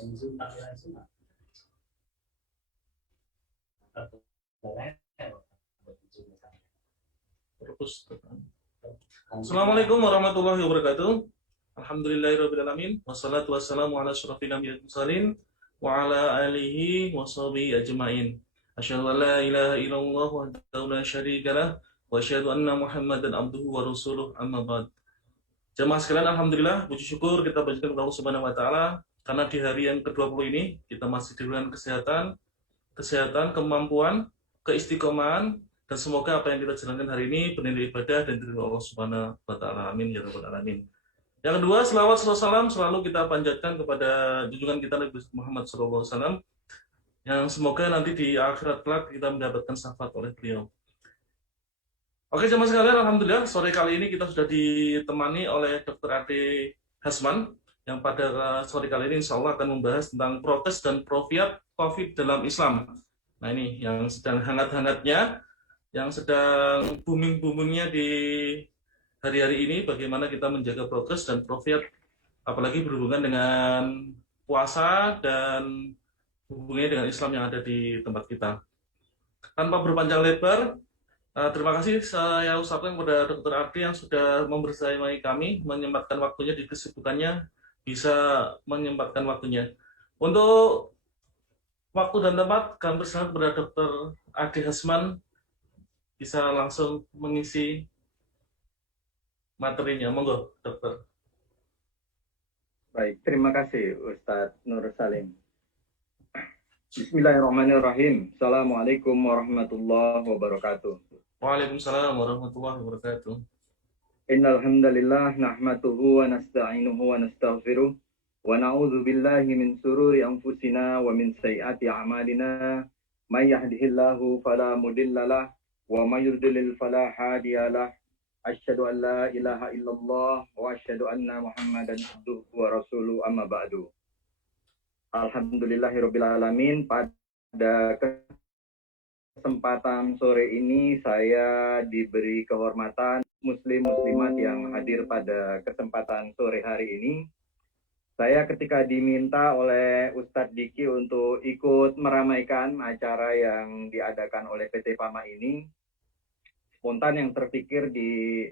Assalamualaikum warahmatullahi wabarakatuh. Alhamdulillahirrahmanirrahim. Wassalatu wassalamu ala asyrafil anbiya'i wal mursalin wa ala alihi wa sahbihi ajma'in. Asyhadu an la ilaha illallah wahdahu la syarika lah wa asyhadu anna Muhammadan abduhu wa rasuluh, amma ba'd. Jamaah sekalian, alhamdulillah, puji syukur kita panjatkan kepada Allah Subhanahu wa taala karena di hari yang ke-20 ini kita masih diberikan kesehatan, kemampuan, keistiqomahan, dan semoga apa yang kita jalankan hari ini bernilai ibadah dan diterima Allah Subhanahu wa taala. Amin ya rabbal alamin. Yang kedua, selawat salam selalu kita panjatkan kepada junjungan kita Nabi Muhammad SAW, yang semoga nanti di akhirat kelak kita mendapatkan syafaat oleh beliau. Oke jemaah sekalian, alhamdulillah sore kali ini kita sudah ditemani oleh Dr. Ade Hasman, yang pada sore kali ini insya Allah akan membahas tentang prokes dan profiat COVID dalam Islam. Nah ini yang sedang hangat-hangatnya, yang sedang booming-boomingnya di hari-hari ini, bagaimana kita menjaga prokes dan profiat, apalagi berhubungan dengan puasa dan hubungannya dengan Islam yang ada di tempat kita. Tanpa berpanjang lebar, terima kasih saya ucapkan kepada Dr. Ade yang sudah membersamai kami, menyempatkan waktunya di kesibukannya, bisa menyempatkan waktunya. Untuk waktu dan tempat, kami berserah kepada Dr. Ade Hasman, bisa langsung mengisi materinya. Monggo, dokter. Baik, terima kasih Ustadz Nur Salim. Bismillahirrahmanirrahim. Assalamualaikum warahmatullahi wabarakatuh. Waalaikumsalam warahmatullahi wabarakatuh. Innal hamdalillah nahmaduhu wa nasta'inuhu wa nastaghfiruh wa na'udzu billahi min shururi anfusina wa min sayyiati a'malina. May yahdihillahu fala mudhillalah wa may yudlil fala hadiyalah. Asyhadu an la ilaha illallah wa asyhadu anna Muhammadan abduhu wa rasuluh, amma ba'du. Alhamdulillahirabbil alamin. Pada kesempatan sore ini saya diberi kehormatan muslim-muslimat yang hadir pada kesempatan sore hari ini. Saya ketika diminta oleh Ustadz Diki untuk ikut meramaikan acara yang diadakan oleh PT Pama ini, spontan yang terpikir di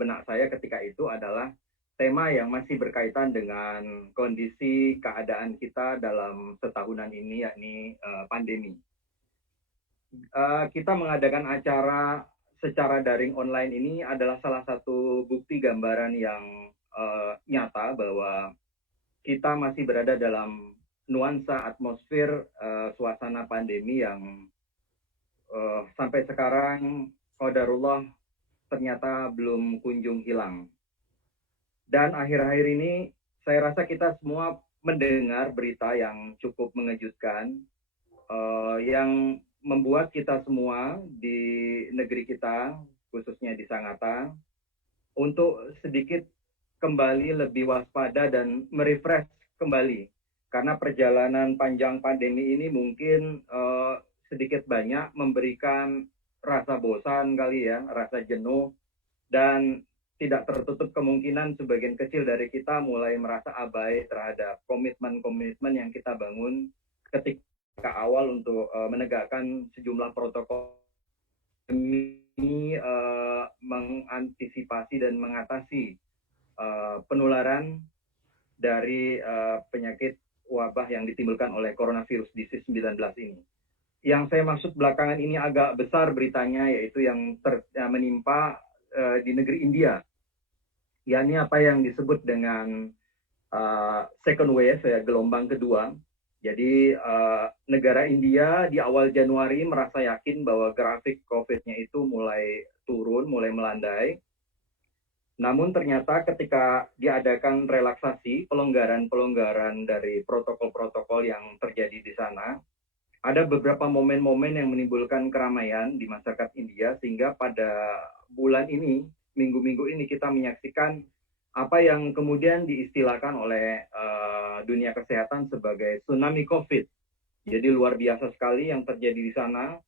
benak saya ketika itu adalah tema yang masih berkaitan dengan kondisi keadaan kita dalam setahunan ini, yakni pandemi. Kita mengadakan acara secara daring online ini adalah salah satu bukti gambaran yang nyata bahwa kita masih berada dalam nuansa atmosfer suasana pandemi yang sampai sekarang qadarullah ternyata belum kunjung hilang. Dan akhir-akhir ini saya rasa kita semua mendengar berita yang cukup mengejutkan, yang membuat kita semua di negeri kita, khususnya di Sangatta, untuk sedikit kembali lebih waspada dan merefresh kembali. Karena perjalanan panjang pandemi ini mungkin sedikit banyak memberikan rasa bosan kali ya, rasa jenuh, dan tidak tertutup kemungkinan sebagian kecil dari kita mulai merasa abai terhadap komitmen-komitmen yang kita bangun ketika awal untuk menegakkan sejumlah protokol demi mengantisipasi dan mengatasi penularan dari penyakit wabah yang ditimbulkan oleh coronavirus disease 19 ini. Yang saya maksud belakangan ini agak besar beritanya, yaitu yang menimpa di negeri India, yakni apa yang disebut dengan second wave, gelombang kedua. Jadi negara India di awal Januari merasa yakin bahwa grafik COVID-nya itu mulai turun, mulai melandai. Namun ternyata ketika diadakan relaksasi, pelonggaran-pelonggaran dari protokol-protokol yang terjadi di sana, ada beberapa momen-momen yang menimbulkan keramaian di masyarakat India, sehingga pada bulan ini, minggu-minggu ini kita menyaksikan apa yang kemudian diistilahkan oleh dunia kesehatan sebagai tsunami COVID. Jadi luar biasa sekali yang terjadi di sana.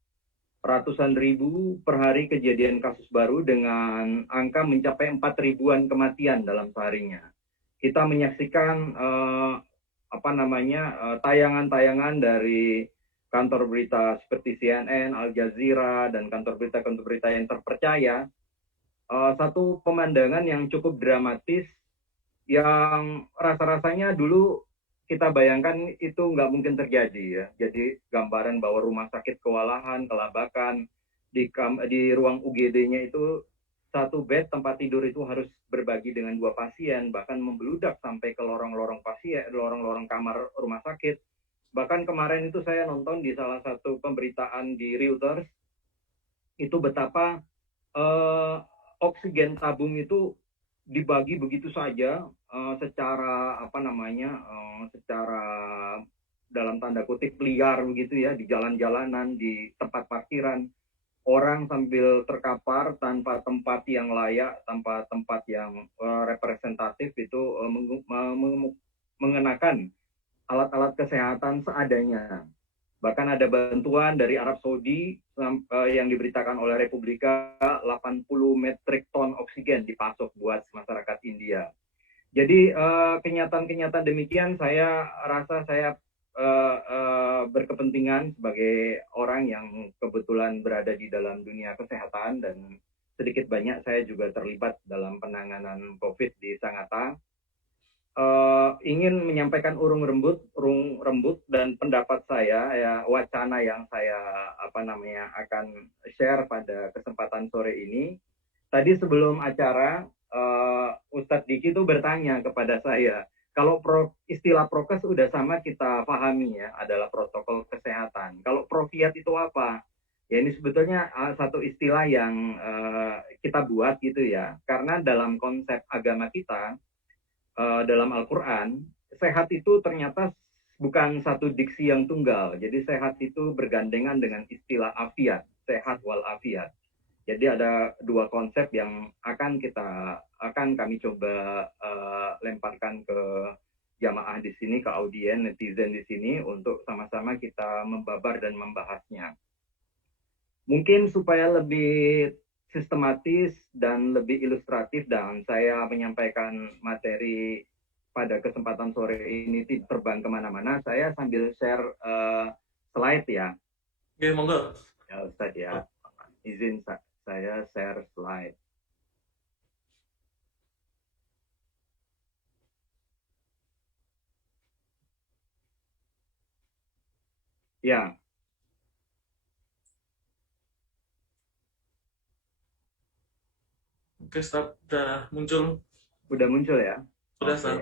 Ratusan ribu per hari kejadian kasus baru dengan angka mencapai 4 ribuan kematian dalam seharinya. Kita menyaksikan tayangan-tayangan dari kantor berita seperti CNN, Al Jazeera, dan kantor berita yang terpercaya, satu pemandangan yang cukup dramatis yang rasa-rasanya dulu kita bayangkan itu nggak mungkin terjadi ya. Jadi gambaran bahwa rumah sakit kewalahan, kelabakan, di ruang UGD-nya itu satu bed tempat tidur itu harus berbagi dengan 2 pasien, bahkan membeludak sampai ke lorong-lorong pasien, lorong-lorong kamar rumah sakit. Bahkan kemarin itu saya nonton di salah satu pemberitaan di Reuters, itu betapa eh, oksigen tabung itu dibagi begitu saja, secara secara dalam tanda kutip liar begitu ya, di jalan-jalanan, di tempat parkiran, orang sambil terkapar tanpa tempat yang layak, tanpa tempat yang representatif itu, mengenakan alat-alat kesehatan seadanya. Bahkan ada bantuan dari Arab Saudi yang diberitakan oleh Republika, 80 metrik ton oksigen dipasok buat masyarakat India. Jadi kenyataan-kenyataan demikian saya rasa saya berkepentingan sebagai orang yang kebetulan berada di dalam dunia kesehatan, dan sedikit banyak saya juga terlibat dalam penanganan COVID di Sangatta. Ingin menyampaikan urung rembut dan pendapat saya ya, wacana yang saya akan share pada kesempatan sore ini. Tadi sebelum acara, Ustadz Diki itu bertanya kepada saya, kalau istilah prokes udah sama kita pahami ya, adalah protokol kesehatan. Kalau profiat itu apa? Ya ini sebetulnya satu istilah yang kita buat gitu ya, karena dalam konsep agama kita, dalam Al-Quran, sehat itu ternyata bukan satu diksi yang tunggal. Jadi sehat itu bergandengan dengan istilah afiat, sehat wal afiat. Jadi ada 2 konsep yang akan kami coba lemparkan ke jamaah di sini, ke audien, netizen di sini, untuk sama-sama kita membabar dan membahasnya. Mungkin supaya lebih sistematis dan lebih ilustratif, dan saya menyampaikan materi pada kesempatan sore ini terbang kemana-mana, saya sambil share slide ya. Oke, monggo. Ya Ustadz ya, izin saya share slide. Ya, Oke, Ustaz, udah muncul. udah muncul ya. Udah, Oke. Ustaz.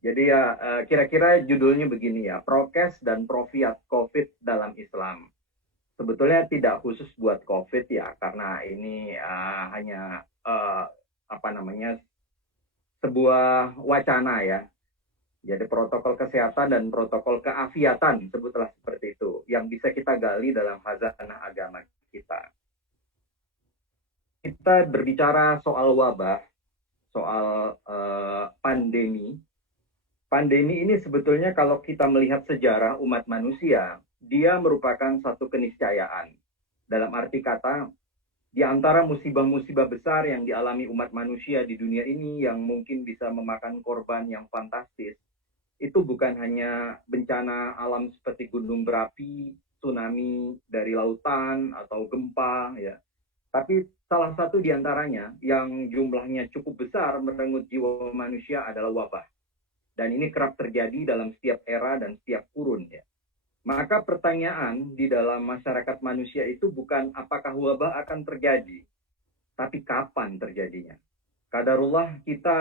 Jadi ya kira-kira judulnya begini ya, prokes dan profiat COVID dalam Islam. Sebetulnya tidak khusus buat COVID ya, karena ini hanya sebuah wacana ya. Jadi protokol kesehatan dan protokol keafiatan, sebutlah seperti itu, yang bisa kita gali dalam khazanah agama kita. Kita berbicara soal wabah, soal pandemi. Pandemi ini sebetulnya kalau kita melihat sejarah umat manusia, dia merupakan satu keniscayaan. Dalam arti kata, di antara musibah-musibah besar yang dialami umat manusia di dunia ini yang mungkin bisa memakan korban yang fantastis, itu bukan hanya bencana alam seperti gunung berapi, tsunami dari lautan, atau gempa, ya. Tapi salah satu di antaranya yang jumlahnya cukup besar merenggut jiwa manusia adalah wabah. Dan ini kerap terjadi dalam setiap era dan setiap kurun ya. Maka pertanyaan di dalam masyarakat manusia itu bukan apakah wabah akan terjadi, tapi kapan terjadinya. Qadarullah kita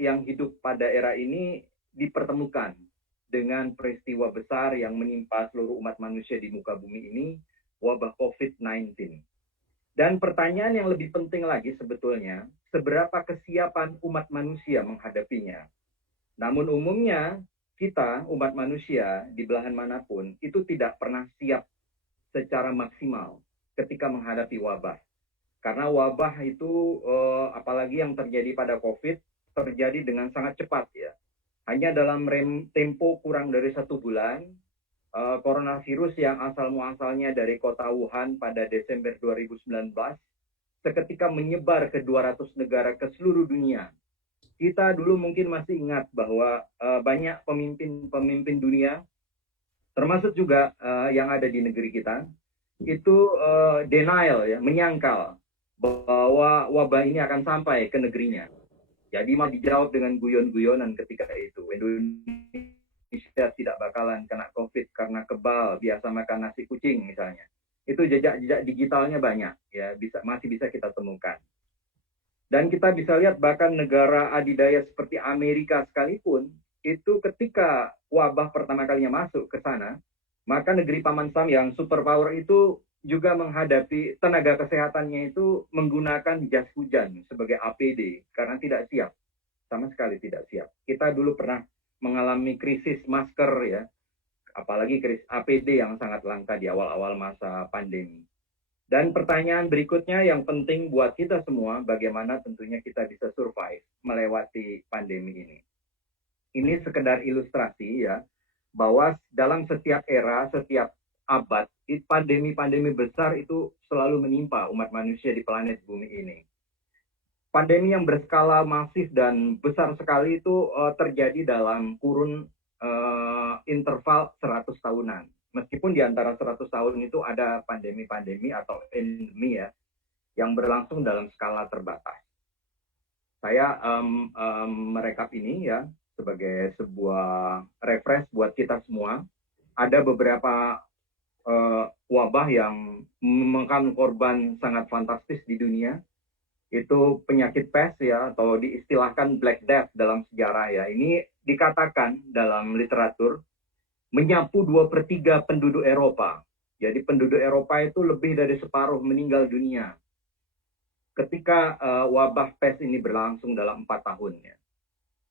yang hidup pada era ini dipertemukan dengan peristiwa besar yang menimpa seluruh umat manusia di muka bumi ini, wabah COVID-19. Dan pertanyaan yang lebih penting lagi sebetulnya, seberapa kesiapan umat manusia menghadapinya. Namun umumnya kita, umat manusia di belahan manapun, itu tidak pernah siap secara maksimal ketika menghadapi wabah. Karena wabah itu, apalagi yang terjadi pada COVID, terjadi dengan sangat cepat ya. Hanya dalam tempo kurang dari 1 bulan, coronavirus yang asal muasalnya dari kota Wuhan pada Desember 2019, seketika menyebar ke 200 negara ke seluruh dunia. kita dulu mungkin masih ingat bahwa banyak pemimpin-pemimpin dunia, termasuk juga yang ada di negeri kita, itu denial ya, menyangkal bahwa wabah ini akan sampai ke negerinya. Jadi mau dijawab dengan guyon-guyonan ketika itu. Indonesia tidak bakalan kena COVID karena kebal, biasa makan nasi kucing misalnya. Itu jejak-jejak digitalnya banyak, ya masih bisa kita temukan. Dan kita bisa lihat bahkan negara adidaya seperti Amerika sekalipun, itu ketika wabah pertama kalinya masuk ke sana, maka negeri Paman Sam yang superpower itu juga menghadapi tenaga kesehatannya itu menggunakan jas hujan sebagai APD karena tidak siap, sama sekali tidak siap. Kita dulu pernah mengalami krisis masker ya, apalagi krisis APD yang sangat langka di awal-awal masa pandemi. Dan pertanyaan berikutnya yang penting buat kita semua, bagaimana tentunya kita bisa survive melewati pandemi ini. Ini sekedar ilustrasi ya, bahwa dalam setiap era, setiap abad, pandemi-pandemi besar itu selalu menimpa umat manusia di planet bumi ini. Pandemi yang berskala masif dan besar sekali itu terjadi dalam kurun interval 100 tahunan. Meskipun di antara 100 tahun itu ada pandemi-pandemi atau endemi ya, yang berlangsung dalam skala terbatas. Saya merekap ini ya, sebagai sebuah refresh buat kita semua. Ada beberapa wabah yang memakan korban sangat fantastis di dunia. Itu penyakit pest ya, atau diistilahkan Black Death dalam sejarah ya. Ini dikatakan dalam literatur menyapu 2/3 penduduk Eropa. Jadi penduduk Eropa itu lebih dari separuh meninggal dunia ketika wabah pest ini berlangsung dalam 4 tahun ya.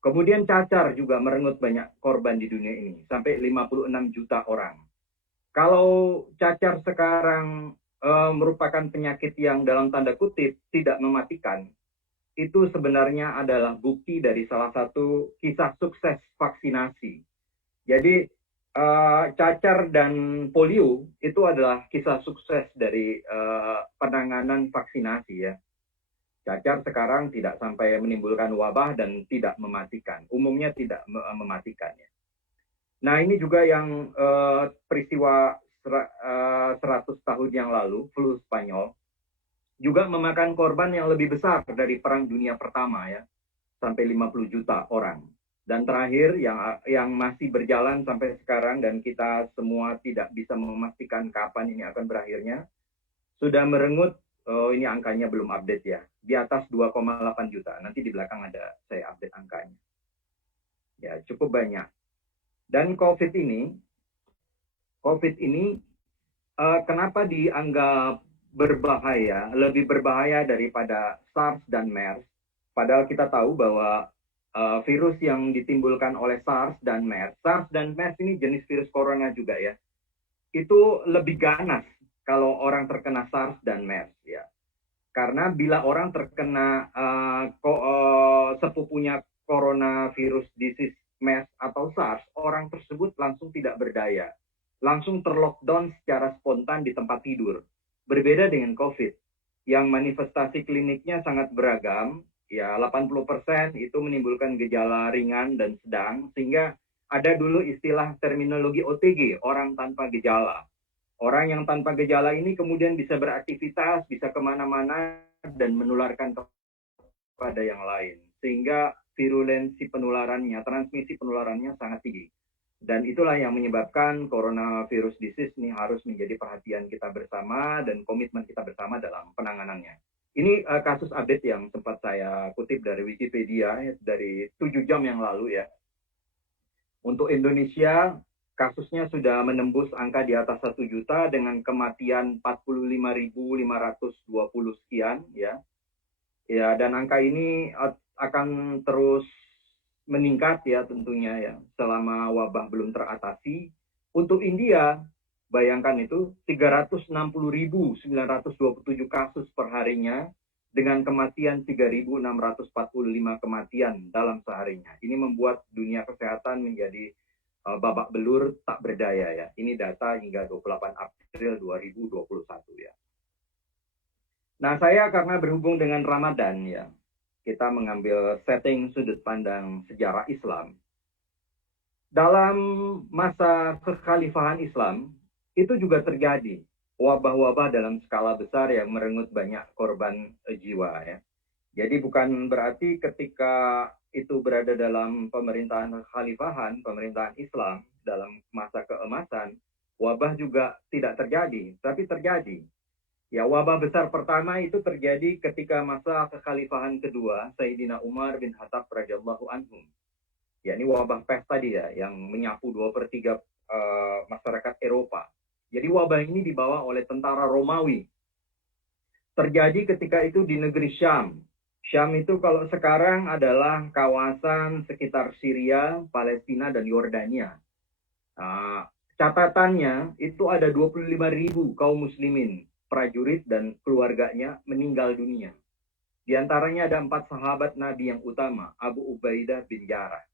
Kemudian cacar juga merenggut banyak korban di dunia ini, sampai 56 juta orang. Kalau cacar sekarang merupakan penyakit yang dalam tanda kutip tidak mematikan, itu sebenarnya adalah bukti dari salah satu kisah sukses vaksinasi. Jadi cacar dan polio itu adalah kisah sukses dari penanganan vaksinasi ya. Cacar sekarang tidak sampai menimbulkan wabah dan tidak mematikan. Umumnya tidak mematikan ya. Nah ini juga yang peristiwa 100 tahun yang lalu, flu Spanyol, juga memakan korban yang lebih besar dari Perang Dunia Pertama ya, sampai 50 juta orang. Dan terakhir yang masih berjalan sampai sekarang dan kita semua tidak bisa memastikan kapan ini akan berakhirnya, sudah merenggut, ini angkanya belum update ya, di atas 2,8 juta. Nanti di belakang ada saya update angkanya. Ya, cukup banyak. Dan COVID ini kenapa dianggap berbahaya, lebih berbahaya daripada SARS dan MERS? Padahal kita tahu bahwa virus yang ditimbulkan oleh SARS dan MERS ini jenis virus corona juga ya, itu lebih ganas kalau orang terkena SARS dan MERS ya. Karena bila orang terkena sepupunya coronavirus disease MERS atau SARS, orang tersebut langsung tidak berdaya, langsung terlockdown secara spontan di tempat tidur. Berbeda dengan COVID, yang manifestasi kliniknya sangat beragam, ya 80% itu menimbulkan gejala ringan dan sedang, sehingga ada dulu istilah terminologi OTG, orang tanpa gejala. Orang yang tanpa gejala ini kemudian bisa beraktivitas, bisa kemana-mana, dan menularkan kepada yang lain. Sehingga virulensi penularannya, transmisi penularannya sangat tinggi. Dan itulah yang menyebabkan coronavirus disease ini harus menjadi perhatian kita bersama dan komitmen kita bersama dalam penanganannya. Ini kasus update yang sempat saya kutip dari Wikipedia dari 7 jam yang lalu ya. Untuk Indonesia, kasusnya sudah menembus angka di atas 1 juta dengan kematian 45.520 sekian ya. Ya, dan angka ini akan terus meningkat ya tentunya ya selama wabah belum teratasi. Untuk India, bayangkan itu 360.927 kasus per harinya dengan kematian 3.645 kematian dalam seharinya. Ini membuat dunia kesehatan menjadi babak belur, tak berdaya ya. Ini data hingga 28 April 2021 ya. Nah, saya karena berhubung dengan Ramadan ya, kita mengambil setting sudut pandang sejarah Islam. Dalam masa kekhalifahan Islam, itu juga terjadi wabah-wabah dalam skala besar yang merenggut banyak korban jiwa ya. Jadi bukan berarti ketika itu berada dalam pemerintahan kekhalifahan, pemerintahan Islam dalam masa keemasan, wabah juga tidak terjadi, tapi terjadi. Ya, wabah besar pertama itu terjadi ketika masa kekhalifahan kedua Sayyidina Umar bin Khattab radhiyallahu anhu. Ya, ini wabah pes tadi ya, yang menyapu 2/3 masyarakat Eropa. Jadi wabah ini dibawa oleh tentara Romawi. Terjadi ketika itu di negeri Syam. Syam itu kalau sekarang adalah kawasan sekitar Syria, Palestina, dan Yordania. Catatannya itu ada 25.000 kaum muslimin, prajurit dan keluarganya meninggal dunia. Di antaranya ada 4 sahabat Nabi yang utama, Abu Ubaidah bin Jarrah.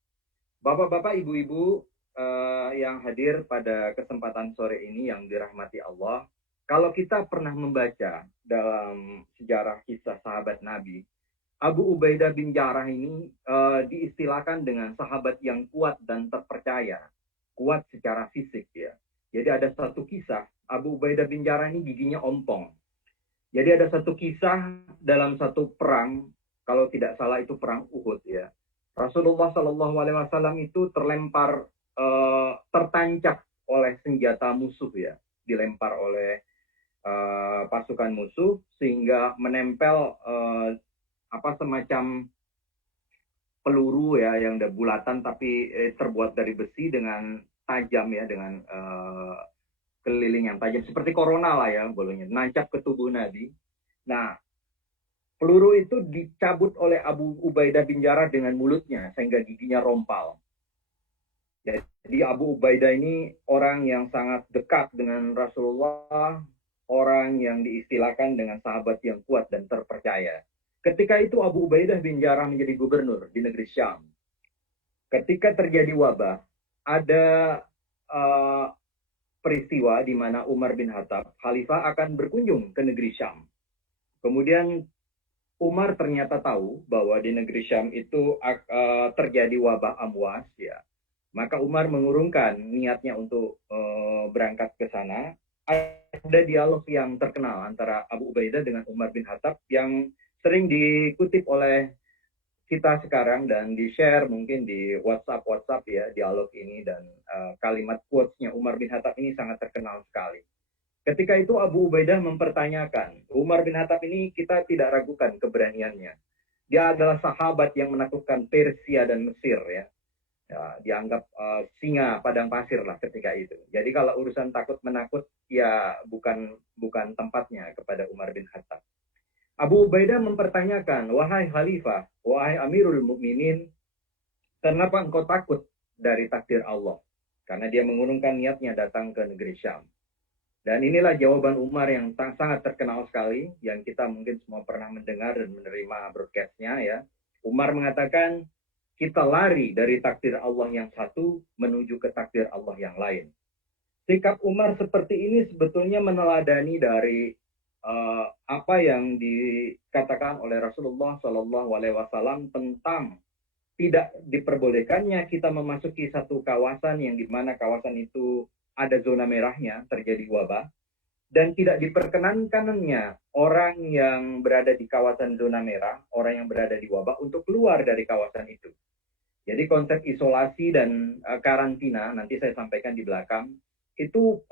Bapak-bapak, ibu-ibu yang hadir pada kesempatan sore ini yang dirahmati Allah, kalau kita pernah membaca dalam sejarah kisah sahabat Nabi, Abu Ubaidah bin Jarrah ini diistilahkan dengan sahabat yang kuat dan terpercaya, kuat secara fisik ya. Jadi ada satu kisah, Abu Ubaidah bin Jarrah ini giginya ompong. Jadi ada satu kisah dalam satu perang, kalau tidak salah itu perang Uhud ya. Rasulullah Shallallahu Alaihi Wasallam itu terlempar, tertancap oleh senjata musuh ya, dilempar oleh pasukan musuh sehingga menempel semacam peluru ya yang ada bulatan tapi terbuat dari besi dengan tajam ya, dengan keliling yang tajam seperti corona lah ya bolehnya, nancap ke tubuh Nabi. Nah, peluru itu dicabut oleh Abu Ubaidah bin Jarrah dengan mulutnya sehingga giginya rompal. Jadi Abu Ubaidah ini orang yang sangat dekat dengan Rasulullah, orang yang diistilahkan dengan sahabat yang kuat dan terpercaya. Ketika itu Abu Ubaidah bin Jarrah menjadi gubernur di negeri Syam. Ketika terjadi wabah, ada peristiwa di mana Umar bin Khattab, khalifah, akan berkunjung ke negeri Syam. Kemudian Umar ternyata tahu bahwa di negeri Syam itu terjadi wabah amwas ya. Maka Umar mengurungkan niatnya untuk berangkat ke sana. Ada dialog yang terkenal antara Abu Ubaidah dengan Umar bin Khattab yang sering dikutip oleh kita sekarang dan di-share mungkin di WhatsApp ya, dialog ini, dan kalimat quotes-nya Umar bin Khattab ini sangat terkenal sekali. Ketika itu Abu Ubaidah mempertanyakan, Umar bin Khattab ini kita tidak ragukan keberaniannya. Dia adalah sahabat yang menaklukkan Persia dan Mesir ya. Dianggap singa padang pasir lah ketika itu. Jadi kalau urusan takut menakut ya bukan tempatnya kepada Umar bin Khattab. Abu Ubaidah mempertanyakan, wahai khalifah, wahai Amirul Mukminin, kenapa engkau takut dari takdir Allah? Karena dia mengurungkan niatnya datang ke negeri Syam. Dan inilah jawaban Umar yang sangat terkenal sekali, yang kita mungkin semua pernah mendengar dan menerima broadcast-nya ya. Umar mengatakan, kita lari dari takdir Allah yang satu menuju ke takdir Allah yang lain. Sikap Umar seperti ini sebetulnya meneladani dari apa yang dikatakan oleh Rasulullah Shallallahu Alaihi Wasallam tentang tidak diperbolehkannya kita memasuki satu kawasan yang dimana kawasan itu ada zona merahnya, terjadi wabah, dan tidak diperkenankannya orang yang berada di kawasan zona merah, orang yang berada di wabah untuk keluar dari kawasan itu. Jadi konsep isolasi dan karantina, nanti saya sampaikan di belakang, itu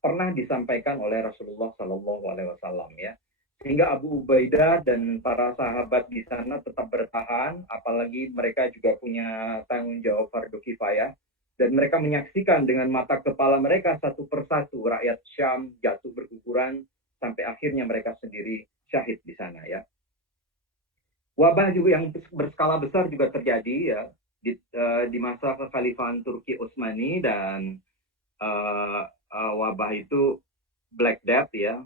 pernah disampaikan oleh Rasulullah Shallallahu Alaihi Wasallam ya. Sehingga Abu Ubaidah dan para sahabat di sana tetap bertahan, apalagi mereka juga punya tanggung jawab fardu kifayah. Dan mereka menyaksikan dengan mata kepala mereka satu persatu rakyat Syam jatuh berguguran sampai akhirnya mereka sendiri syahid di sana ya. Wabah juga yang berskala besar juga terjadi ya di masa kekhalifahan Turki Utsmani, dan wabah itu Black Death ya,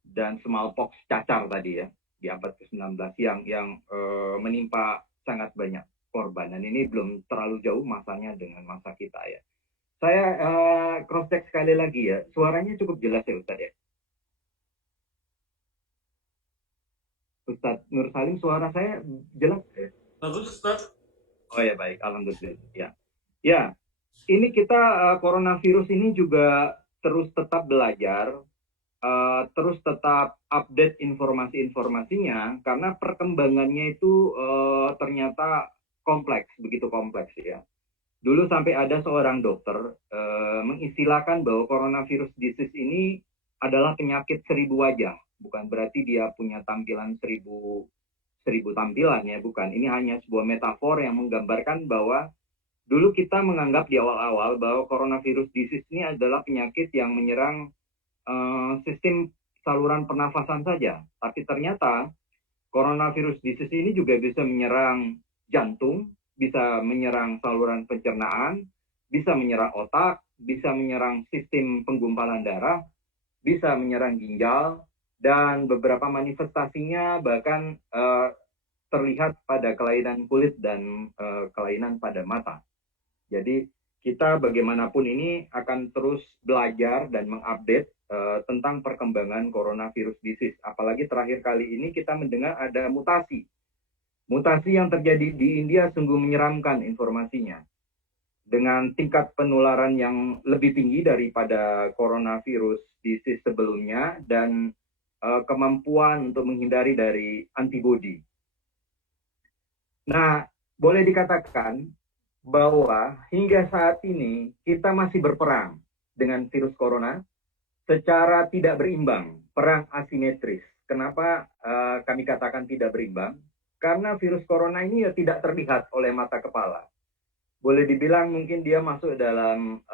dan smallpox, cacar tadi ya, di abad ke-19 yang menimpa sangat banyak korban, dan ini belum terlalu jauh masanya dengan masa kita ya. Saya cross check sekali lagi ya, suaranya cukup jelas ya Ustaz ya. Ustadz Nur Salim, suara saya jelas ya? Bagus, Ustaz. Oh ya, baik, alhamdulillah. Ya, ya, ini kita coronavirus ini juga terus tetap belajar, terus tetap update informasi-informasinya karena perkembangannya itu ternyata kompleks, begitu kompleks ya. Dulu sampai ada seorang dokter mengistilahkan bahwa coronavirus disease ini adalah penyakit 1000 wajah. Bukan berarti dia punya tampilan seribu tampilan ya, bukan. Ini hanya sebuah metafor yang menggambarkan bahwa dulu kita menganggap di awal-awal bahwa coronavirus disease ini adalah penyakit yang menyerang sistem saluran pernafasan saja. Tapi ternyata coronavirus disease ini juga bisa menyerang jantung, bisa menyerang saluran pencernaan, bisa menyerang otak, bisa menyerang sistem penggumpalan darah, bisa menyerang ginjal, dan beberapa manifestasinya bahkan terlihat pada kelainan kulit dan kelainan pada mata. Jadi kita bagaimanapun ini akan terus belajar dan mengupdate tentang perkembangan coronavirus disease. Apalagi terakhir kali ini kita mendengar ada mutasi. Mutasi yang terjadi di India sungguh menyeramkan informasinya. Dengan tingkat penularan yang lebih tinggi daripada coronavirus disease sebelumnya dan kemampuan untuk menghindari dari antibodi. Nah, boleh dikatakan bahwa hingga saat ini kita masih berperang dengan virus corona secara tidak berimbang, perang asimetris. Kenapa kami katakan tidak berimbang? Karena virus corona ini ya tidak terlihat oleh mata kepala. Boleh dibilang mungkin dia masuk dalam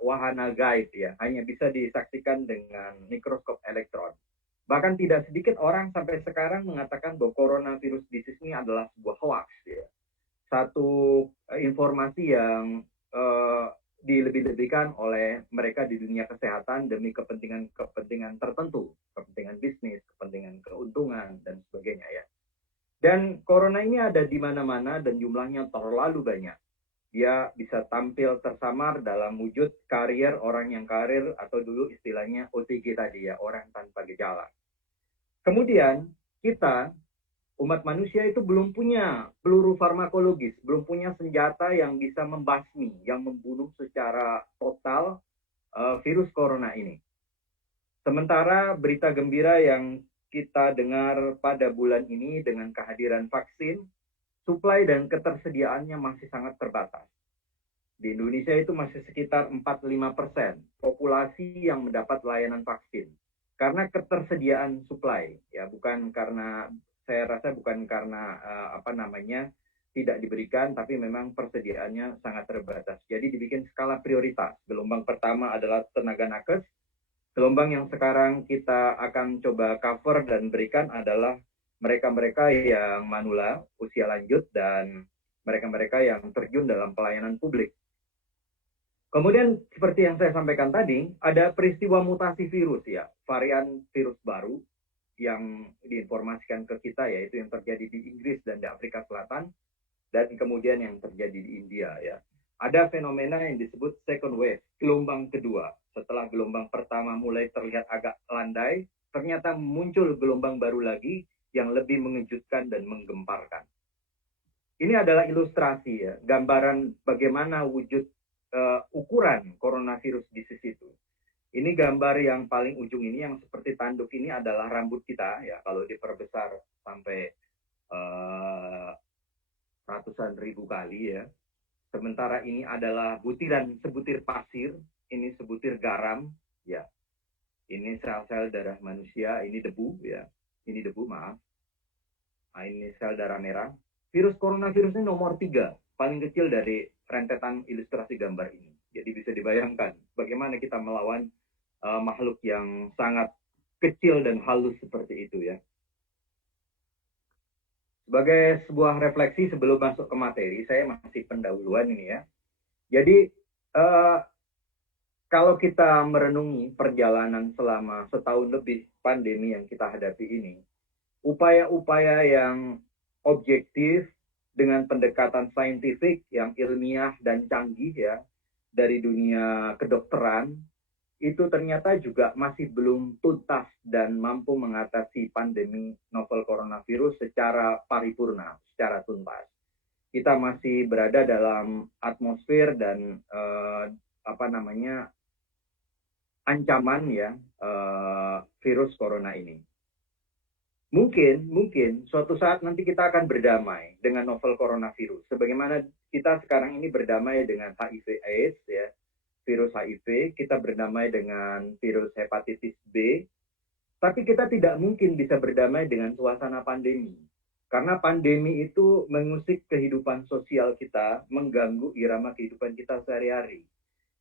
wahana gaib ya, hanya bisa disaksikan dengan mikroskop elektron. Bahkan tidak sedikit orang sampai sekarang mengatakan bahwa coronavirus disease ini adalah sebuah hoax ya. Satu informasi yang dilebih-lebihkan oleh mereka di dunia kesehatan demi kepentingan tertentu, kepentingan bisnis, kepentingan keuntungan, dan sebagainya ya. Dan corona ini ada di mana-mana dan jumlahnya terlalu banyak. Dia bisa tampil tersamar dalam wujud karier orang yang karir atau dulu istilahnya OTG tadi ya, orang tanpa gejala. Kemudian kita umat manusia itu belum punya peluru farmakologis, belum punya senjata yang bisa membasmi, yang membunuh secara total virus corona ini. Sementara berita gembira yang kita dengar pada bulan ini dengan kehadiran vaksin, suplai dan ketersediaannya masih sangat terbatas. Di Indonesia itu masih sekitar 45% populasi yang mendapat layanan vaksin. Karena ketersediaan suplai, ya bukan karena saya rasa bukan karena tidak diberikan, tapi memang persediaannya sangat terbatas. Jadi dibikin skala prioritas. Gelombang pertama adalah tenaga nakes. Gelombang yang sekarang kita akan coba cover dan berikan adalah mereka-mereka yang manula, usia lanjut, dan mereka-mereka yang terjun dalam pelayanan publik. Kemudian seperti yang saya sampaikan tadi, ada peristiwa mutasi virus ya, varian virus baru yang diinformasikan ke kita, yaitu yang terjadi di Inggris dan di Afrika Selatan, dan kemudian yang terjadi di India ya. Ada fenomena yang disebut second wave, gelombang kedua. Setelah gelombang pertama mulai terlihat agak landai, ternyata muncul gelombang baru lagi yang lebih mengejutkan dan menggemparkan. Ini adalah ilustrasi ya, gambaran bagaimana wujud ukuran coronavirus disease itu. Ini gambar yang paling ujung ini, yang seperti tanduk ini adalah rambut kita ya, kalau diperbesar sampai ratusan ribu kali ya. Sementara ini adalah sebutir pasir, ini sebutir garam ya. Ini sel-sel darah manusia, ini debu ya. Ini debu, maaf. Nah, ini sel darah merah. Virus coronavirus ini nomor 3, paling kecil dari rentetan ilustrasi gambar ini. Jadi bisa dibayangkan bagaimana kita melawan makhluk yang sangat kecil dan halus seperti itu ya. Sebagai sebuah refleksi sebelum masuk ke materi, saya masih pendahuluan ini ya. Jadi kalau kita merenungi perjalanan selama setahun lebih pandemi yang kita hadapi ini, upaya-upaya yang objektif dengan pendekatan saintifik yang ilmiah dan canggih ya, dari dunia kedokteran itu ternyata juga masih belum tuntas dan mampu mengatasi pandemi novel coronavirus secara paripurna, secara tuntas. Kita masih berada dalam atmosfer dan ancaman ya virus corona ini. Mungkin suatu saat nanti kita akan berdamai dengan novel coronavirus. Sebagaimana kita sekarang ini berdamai dengan HIV/AIDS ya, virus HIV, kita berdamai dengan virus hepatitis B, tapi kita tidak mungkin bisa berdamai dengan suasana pandemi. Karena pandemi itu mengusik kehidupan sosial kita, mengganggu irama kehidupan kita sehari-hari.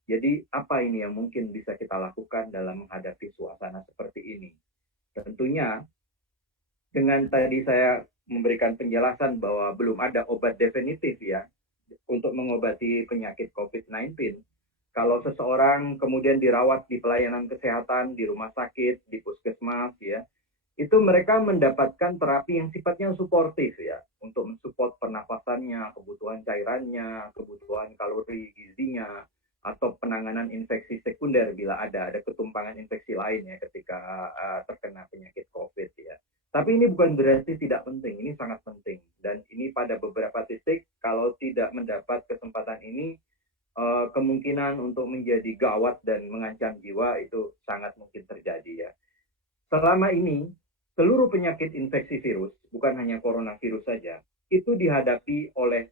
Jadi apa ini yang mungkin bisa kita lakukan dalam menghadapi suasana seperti ini? Tentunya dengan tadi saya memberikan penjelasan bahwa belum ada obat definitif ya untuk mengobati penyakit COVID-19. Kalau seseorang kemudian dirawat di pelayanan kesehatan, di rumah sakit, di puskesmas ya, itu mereka mendapatkan terapi yang sifatnya suportif ya, untuk mensupport pernafasannya, kebutuhan cairannya, kebutuhan kalori gizinya, atau penanganan infeksi sekunder bila ada ketumpangan infeksi lain ya ketika terkena penyakit COVID ya. Tapi ini bukan berarti tidak penting, ini sangat penting. Dan ini pada beberapa titik kalau tidak mendapat kesempatan ini, kemungkinan untuk menjadi gawat dan mengancam jiwa itu sangat mungkin terjadi ya. Selama ini, seluruh penyakit infeksi virus, bukan hanya coronavirus saja, itu dihadapi oleh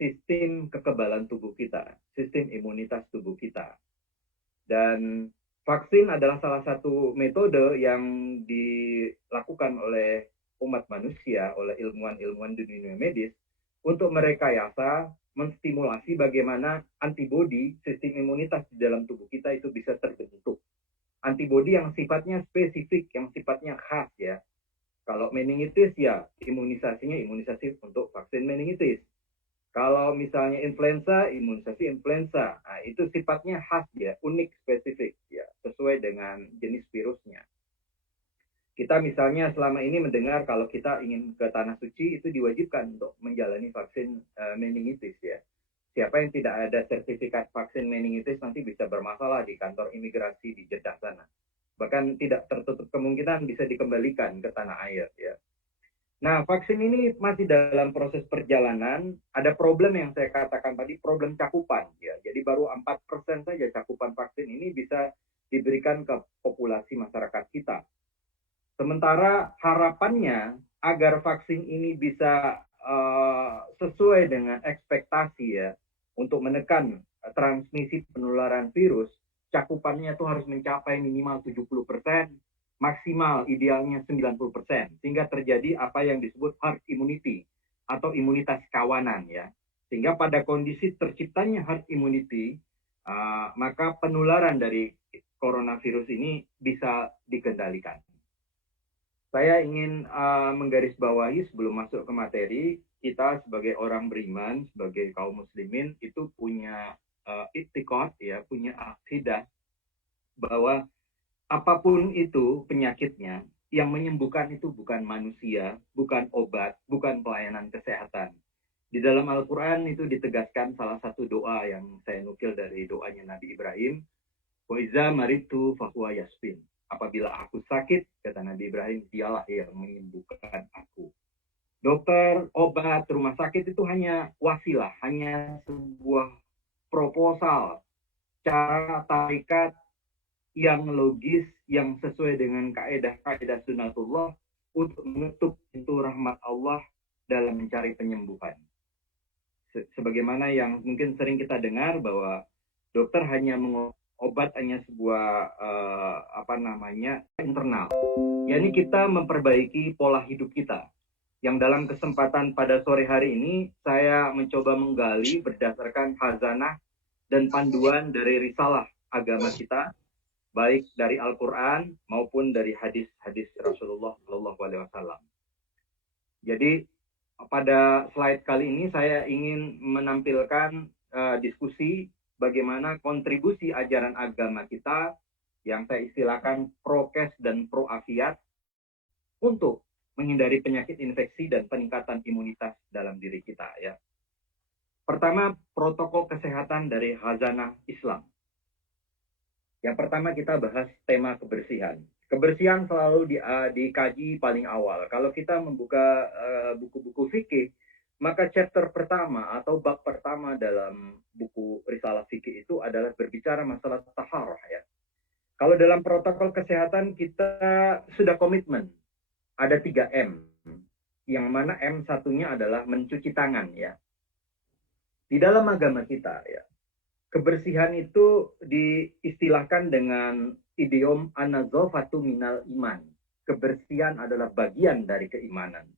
sistem kekebalan tubuh kita, sistem imunitas tubuh kita. Dan vaksin adalah salah satu metode yang dilakukan oleh umat manusia, oleh ilmuwan-ilmuwan di dunia medis, untuk merekayasa, menstimulasi bagaimana antibodi, sistem imunitas di dalam tubuh kita itu bisa terbentuk. Antibodi yang sifatnya spesifik, yang sifatnya khas ya. Kalau meningitis ya imunisasinya imunisasi untuk vaksin meningitis. Kalau misalnya influenza, imunisasi influenza. Nah, itu sifatnya khas ya, unik, spesifik ya, sesuai dengan jenis virusnya. Kita misalnya selama ini mendengar kalau kita ingin ke Tanah Suci itu diwajibkan untuk menjalani vaksin meningitis ya. Siapa yang tidak ada sertifikat vaksin meningitis nanti bisa bermasalah di kantor imigrasi di Jeddah sana. Bahkan tidak tertutup kemungkinan bisa dikembalikan ke tanah air ya. Nah, vaksin ini masih dalam proses perjalanan. Ada problem yang saya katakan tadi, problem cakupan. Ya. Jadi baru 4% saja cakupan vaksin ini bisa diberikan ke populasi masyarakat kita. Sementara harapannya agar vaksin ini bisa sesuai dengan ekspektasi ya, untuk menekan transmisi penularan virus, cakupannya itu harus mencapai minimal 70%, maksimal idealnya 90%, sehingga terjadi apa yang disebut herd immunity atau imunitas kawanan ya. Sehingga pada kondisi terciptanya herd immunity, maka penularan dari coronavirus ini bisa dikendalikan. Saya ingin menggarisbawahi sebelum masuk ke materi, kita sebagai orang beriman, sebagai kaum muslimin itu punya i'tiqad ya, punya akidah bahwa apapun itu penyakitnya, yang menyembuhkan itu bukan manusia, bukan obat, bukan pelayanan kesehatan. Di dalam Al-Quran itu ditegaskan salah satu doa yang saya nukil dari doanya Nabi Ibrahim. Wa iza maritu fahuwa yasfin. Apabila aku sakit, kata Nabi Ibrahim, dialah yang menyembuhkan aku. Dokter, obat, rumah sakit itu hanya wasilah, hanya sebuah proposal, cara tarikat yang logis, yang sesuai dengan kaedah-kaedah sunatullah untuk menutup pintu rahmat Allah dalam mencari penyembuhan. Sebagaimana yang mungkin sering kita dengar bahwa dokter hanya obat hanya sebuah internal. yakni kita memperbaiki pola hidup kita. Yang dalam kesempatan pada sore hari ini saya mencoba menggali berdasarkan khazanah dan panduan dari risalah agama kita, baik dari Al-Quran maupun dari hadis-hadis Rasulullah SAW. Jadi pada slide kali ini saya ingin menampilkan diskusi bagaimana kontribusi ajaran agama kita yang saya istilahkan prokes dan proafiat untuk menghindari penyakit infeksi dan peningkatan imunitas dalam diri kita ya. Pertama, protokol kesehatan dari khazanah Islam. Yang pertama kita bahas tema kebersihan. Kebersihan selalu dikaji paling awal. Kalau kita membuka buku-buku fikih, maka chapter pertama atau bab pertama dalam buku Risalah Fikih itu adalah berbicara masalah taharah ya. Kalau dalam protokol kesehatan kita sudah komitmen ada 3M, yang mana M satunya adalah mencuci tangan ya. Di dalam agama kita ya, kebersihan itu diistilahkan dengan idiom an-nazafatu minal iman. Kebersihan adalah bagian dari keimanan.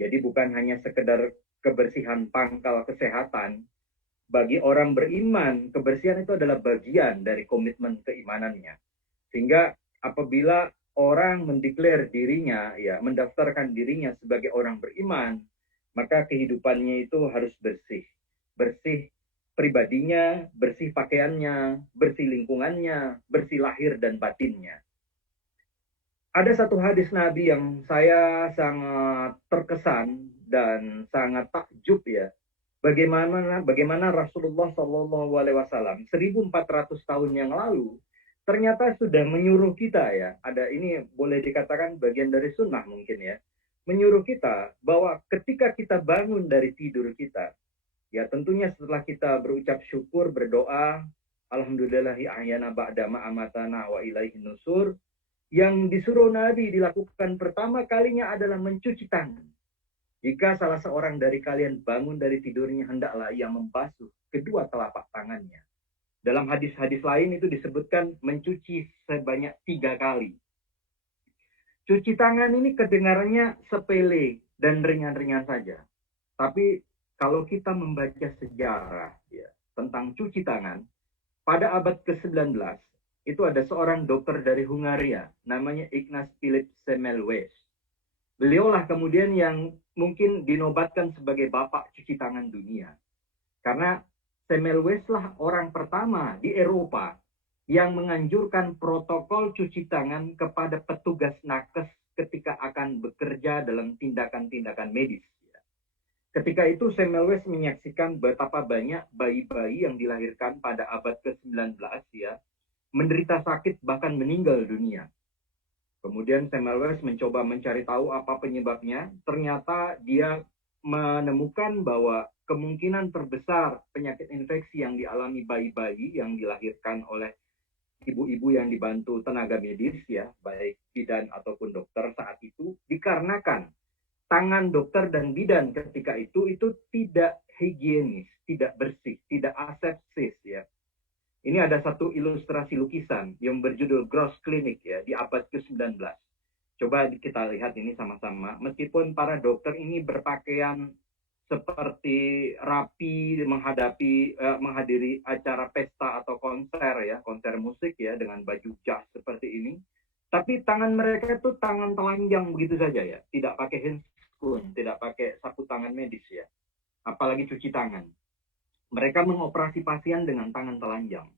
Jadi bukan hanya sekedar kebersihan pangkal kesehatan. Bagi orang beriman, kebersihan itu adalah bagian dari komitmen keimanannya. Sehingga apabila orang mendeklar dirinya, ya, mendaftarkan dirinya sebagai orang beriman, maka kehidupannya itu harus bersih. Bersih pribadinya, bersih pakaiannya, bersih lingkungannya, bersih lahir dan batinnya. Ada satu hadis Nabi yang saya sangat terkesan dan sangat takjub ya. Bagaimana Rasulullah Shallallahu Alaihi Wasallam 1400 tahun yang lalu ternyata sudah menyuruh kita ya. Ada ini boleh dikatakan bagian dari sunnah mungkin ya. Menyuruh kita bahwa ketika kita bangun dari tidur kita, ya tentunya setelah kita berucap syukur, berdoa, alhamdulillahi ahyana ba'dama amatana wa ilaihin nusur, yang disuruh Nabi dilakukan pertama kalinya adalah mencuci tangan. Jika salah seorang dari kalian bangun dari tidurnya, hendaklah ia membasuh kedua telapak tangannya. Dalam hadis-hadis lain itu disebutkan mencuci sebanyak 3 kali. Cuci tangan ini kedengarannya sepele dan ringan-ringan saja. Tapi kalau kita membaca sejarah ya, tentang cuci tangan, pada abad ke-19, itu ada seorang dokter dari Hungaria, namanya Ignaz Philipp Semmelweis. Beliaulah kemudian yang mungkin dinobatkan sebagai bapak cuci tangan dunia. Karena Semmelweis lah orang pertama di Eropa yang menganjurkan protokol cuci tangan kepada petugas nakes ketika akan bekerja dalam tindakan-tindakan medis. Ketika itu Semmelweis menyaksikan betapa banyak bayi-bayi yang dilahirkan pada abad ke-19 ya, menderita sakit bahkan meninggal dunia. Kemudian Semmelweis mencoba mencari tahu apa penyebabnya. Ternyata dia menemukan bahwa kemungkinan terbesar penyakit infeksi yang dialami bayi-bayi yang dilahirkan oleh ibu-ibu yang dibantu tenaga medis ya, baik bidan ataupun dokter saat itu, dikarenakan tangan dokter dan bidan ketika itu tidak higienis, tidak bersih, tidak asepsis ya. Ini ada satu ilustrasi lukisan yang berjudul Gross Clinic ya di abad ke-19. Coba kita lihat ini sama-sama. Meskipun para dokter ini berpakaian seperti rapi menghadiri acara pesta atau konser ya, konser musik ya dengan baju jas seperti ini. Tapi tangan mereka itu tangan telanjang begitu saja ya, tidak pakai handscoon, tidak pakai sapu tangan medis ya, apalagi cuci tangan. Mereka mengoperasi pasien dengan tangan telanjang.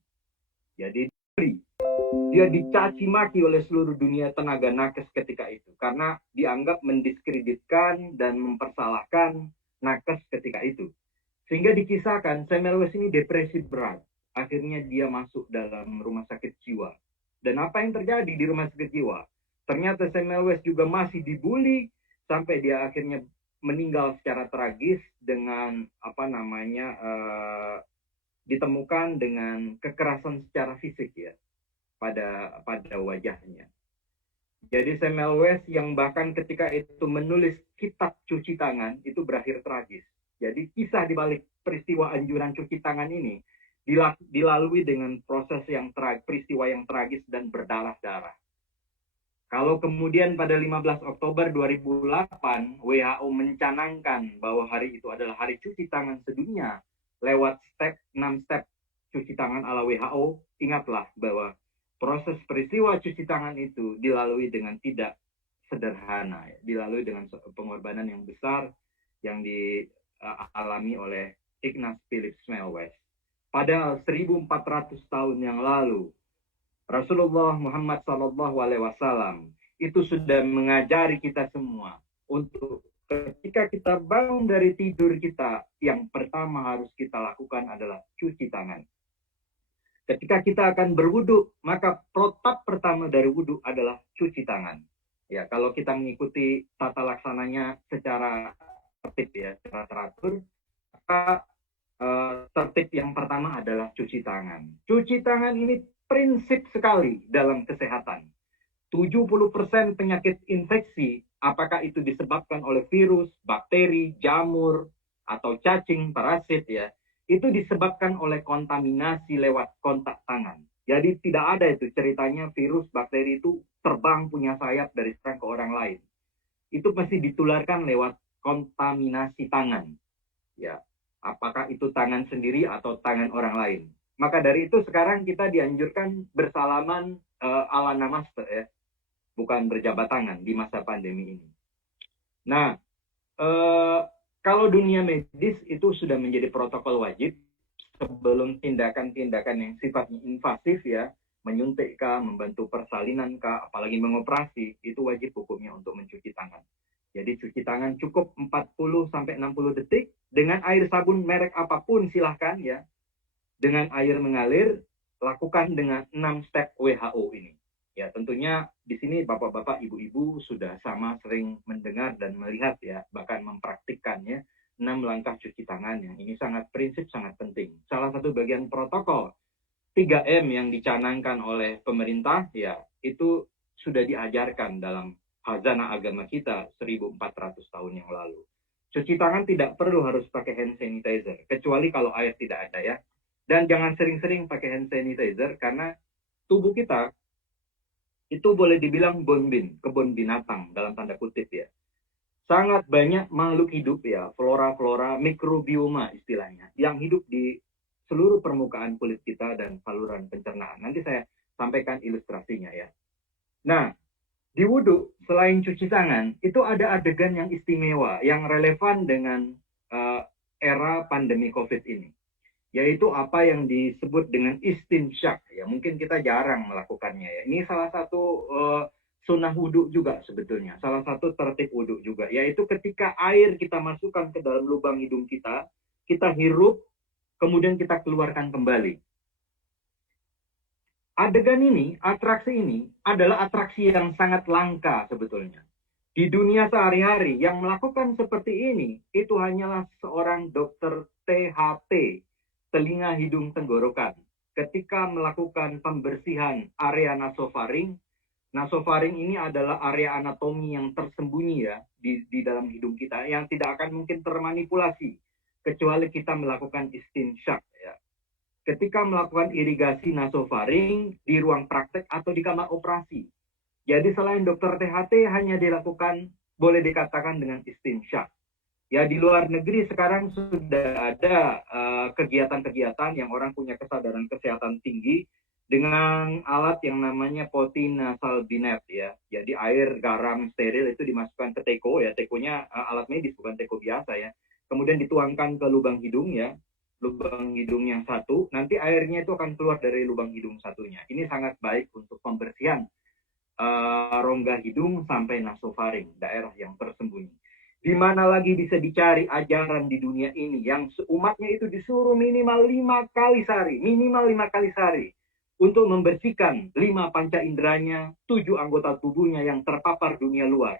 Jadi dia dicaci maki oleh seluruh dunia tenaga nakes ketika itu karena dianggap mendiskreditkan dan mempersalahkan nakes ketika itu. Sehingga dikisahkan Semmelweis ini depresi berat. Akhirnya dia masuk dalam rumah sakit jiwa. Dan apa yang terjadi di rumah sakit jiwa? Ternyata Semmelweis juga masih dibully sampai dia akhirnya meninggal secara tragis dengan ditemukan dengan kekerasan secara fisik ya pada wajahnya. Jadi Semmelweis yang bahkan ketika itu menulis kitab cuci tangan itu berakhir tragis. Jadi kisah di balik peristiwa anjuran cuci tangan ini dilalui dengan proses peristiwa yang tragis dan berdarah-darah. Kalau kemudian pada 15 Oktober 2008 WHO mencanangkan bahwa hari itu adalah hari cuci tangan sedunia lewat 6 step cuci tangan ala WHO, ingatlah bahwa proses peristiwa cuci tangan itu dilalui dengan tidak sederhana, dilalui dengan pengorbanan yang besar yang dialami oleh Ignaz Philipp Semmelweis. Pada 1400 tahun yang lalu, Rasulullah Muhammad SAW itu sudah mengajari kita semua untuk ketika kita bangun dari tidur kita, yang pertama harus kita lakukan adalah cuci tangan. Ketika kita akan berwudu, maka protap pertama dari wudu adalah cuci tangan. Ya, kalau kita mengikuti tata laksananya secara tertib ya, secara teratur, maka tertib yang pertama adalah cuci tangan. Cuci tangan ini prinsip sekali dalam kesehatan. 70% penyakit infeksi, apakah itu disebabkan oleh virus, bakteri, jamur, atau cacing, parasit ya, itu disebabkan oleh kontaminasi lewat kontak tangan. Jadi tidak ada itu ceritanya virus, bakteri itu terbang punya sayap dari orang ke orang lain. Itu pasti ditularkan lewat kontaminasi tangan. Ya, apakah itu tangan sendiri atau tangan orang lain. Maka dari itu sekarang kita dianjurkan bersalaman ala namaste ya, bukan berjabat tangan di masa pandemi ini. Nah, kalau dunia medis itu sudah menjadi protokol wajib sebelum tindakan-tindakan yang sifatnya invasif ya, menyuntik kah, membantu persalinan kah, apalagi mengoperasi, itu wajib hukumnya untuk mencuci tangan. Jadi cuci tangan cukup 40-60 detik dengan air sabun merek apapun silahkan ya. Dengan air mengalir, lakukan dengan 6 step WHO ini. Ya, tentunya di sini bapak-bapak, ibu-ibu sudah sama sering mendengar dan melihat ya, bahkan mempraktikkannya 6 langkah cuci tangan yang ini sangat prinsip, sangat penting. Salah satu bagian protokol 3M yang dicanangkan oleh pemerintah ya, itu sudah diajarkan dalam khazanah agama kita 1400 tahun yang lalu. Cuci tangan tidak perlu harus pakai hand sanitizer, kecuali kalau air tidak ada ya. Dan jangan sering-sering pakai hand sanitizer karena tubuh kita itu boleh dibilang bonbin, kebun binatang dalam tanda kutip ya. Sangat banyak makhluk hidup ya, flora-flora, mikrobioma istilahnya, yang hidup di seluruh permukaan kulit kita dan saluran pencernaan. Nanti saya sampaikan ilustrasinya ya. Nah, di wudhu, selain cuci tangan, itu ada adegan yang istimewa, yang relevan dengan era pandemi COVID ini. Yaitu apa yang disebut dengan istinsyak. Ya, mungkin kita jarang melakukannya ya. Ini salah satu sunnah wudhu juga sebetulnya. Salah satu tertib wudhu juga. Yaitu ketika air kita masukkan ke dalam lubang hidung kita hirup, kemudian kita keluarkan kembali. Adegan ini, atraksi ini, adalah atraksi yang sangat langka sebetulnya. Di dunia sehari-hari, yang melakukan seperti ini, itu hanyalah seorang dokter THT, telinga hidung tenggorokan. Ketika melakukan pembersihan area nasofaring, nasofaring ini adalah area anatomi yang tersembunyi ya di dalam hidung kita yang tidak akan mungkin termanipulasi kecuali kita melakukan istinsyak ya. Ketika melakukan irigasi nasofaring di ruang praktek atau di kamar operasi. Jadi selain dokter THT hanya dilakukan boleh dikatakan dengan istinsyak. Ya di luar negeri sekarang sudah ada kegiatan-kegiatan yang orang punya kesadaran kesehatan tinggi dengan alat yang namanya potinasal binet ya. Jadi air garam steril itu dimasukkan ke teko ya. Tekonya alat medis bukan teko biasa ya. Kemudian dituangkan ke lubang hidung ya. Lubang hidung yang satu, nanti airnya itu akan keluar dari lubang hidung satunya. Ini sangat baik untuk pembersihan rongga hidung sampai nasofaring, daerah yang tersembunyi. Di mana lagi bisa dicari ajaran di dunia ini yang umatnya itu disuruh minimal 5 kali sehari, untuk membersihkan 5 panca inderanya, 7 anggota tubuhnya yang terpapar dunia luar,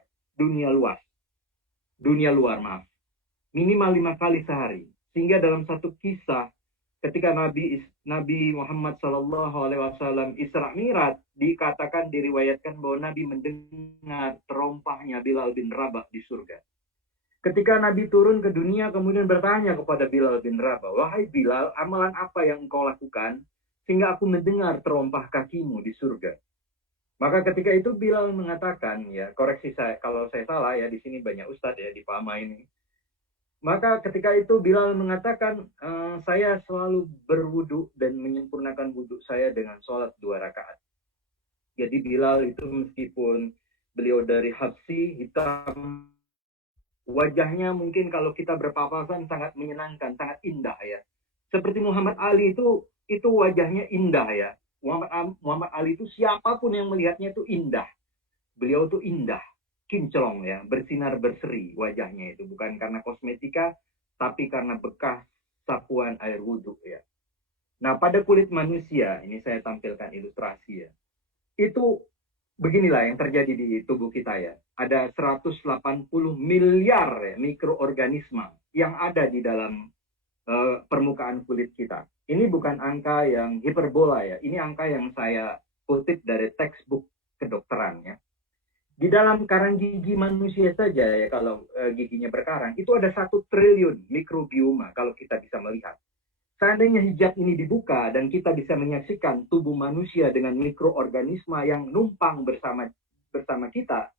maaf. Minimal 5 kali sehari. Sehingga dalam satu kisah ketika Nabi Muhammad SAW Isra Mi'raj dikatakan diriwayatkan bahwa Nabi mendengar terompahnya Bilal bin Rabah di surga. Ketika Nabi turun ke dunia kemudian bertanya kepada Bilal bin Rabah, wahai Bilal, amalan apa yang engkau lakukan sehingga aku mendengar terompah kakimu di surga? Maka ketika itu Bilal mengatakan, ya koreksi saya kalau saya salah ya, di sini banyak ustadz ya di Pama ini. Maka ketika itu Bilal mengatakan, saya selalu berwudu dan menyempurnakan wudu saya dengan sholat 2 rakaat. Jadi Bilal itu meskipun beliau dari Habsi, hitam, wajahnya mungkin kalau kita berpapasan sangat menyenangkan, sangat indah ya. Seperti Muhammad Ali itu wajahnya indah ya. Muhammad Ali itu siapapun yang melihatnya itu indah. Beliau itu indah, kinclong ya, bersinar berseri wajahnya itu. Bukan karena kosmetika, tapi karena bekas sapuan air wudhu ya. Nah, pada kulit manusia, ini saya tampilkan ilustrasi ya. Itu beginilah yang terjadi di tubuh kita ya. Ada 180 miliar ya, mikroorganisme yang ada di dalam permukaan kulit kita. Ini bukan angka yang hiperbola ya. Ini angka yang saya kutip dari textbook kedokteran ya. Di dalam karang gigi manusia saja ya, kalau giginya berkarang, itu ada 1 triliun mikrobioma kalau kita bisa melihat. Seandainya hijab ini dibuka dan kita bisa menyaksikan tubuh manusia dengan mikroorganisme yang numpang bersama kita,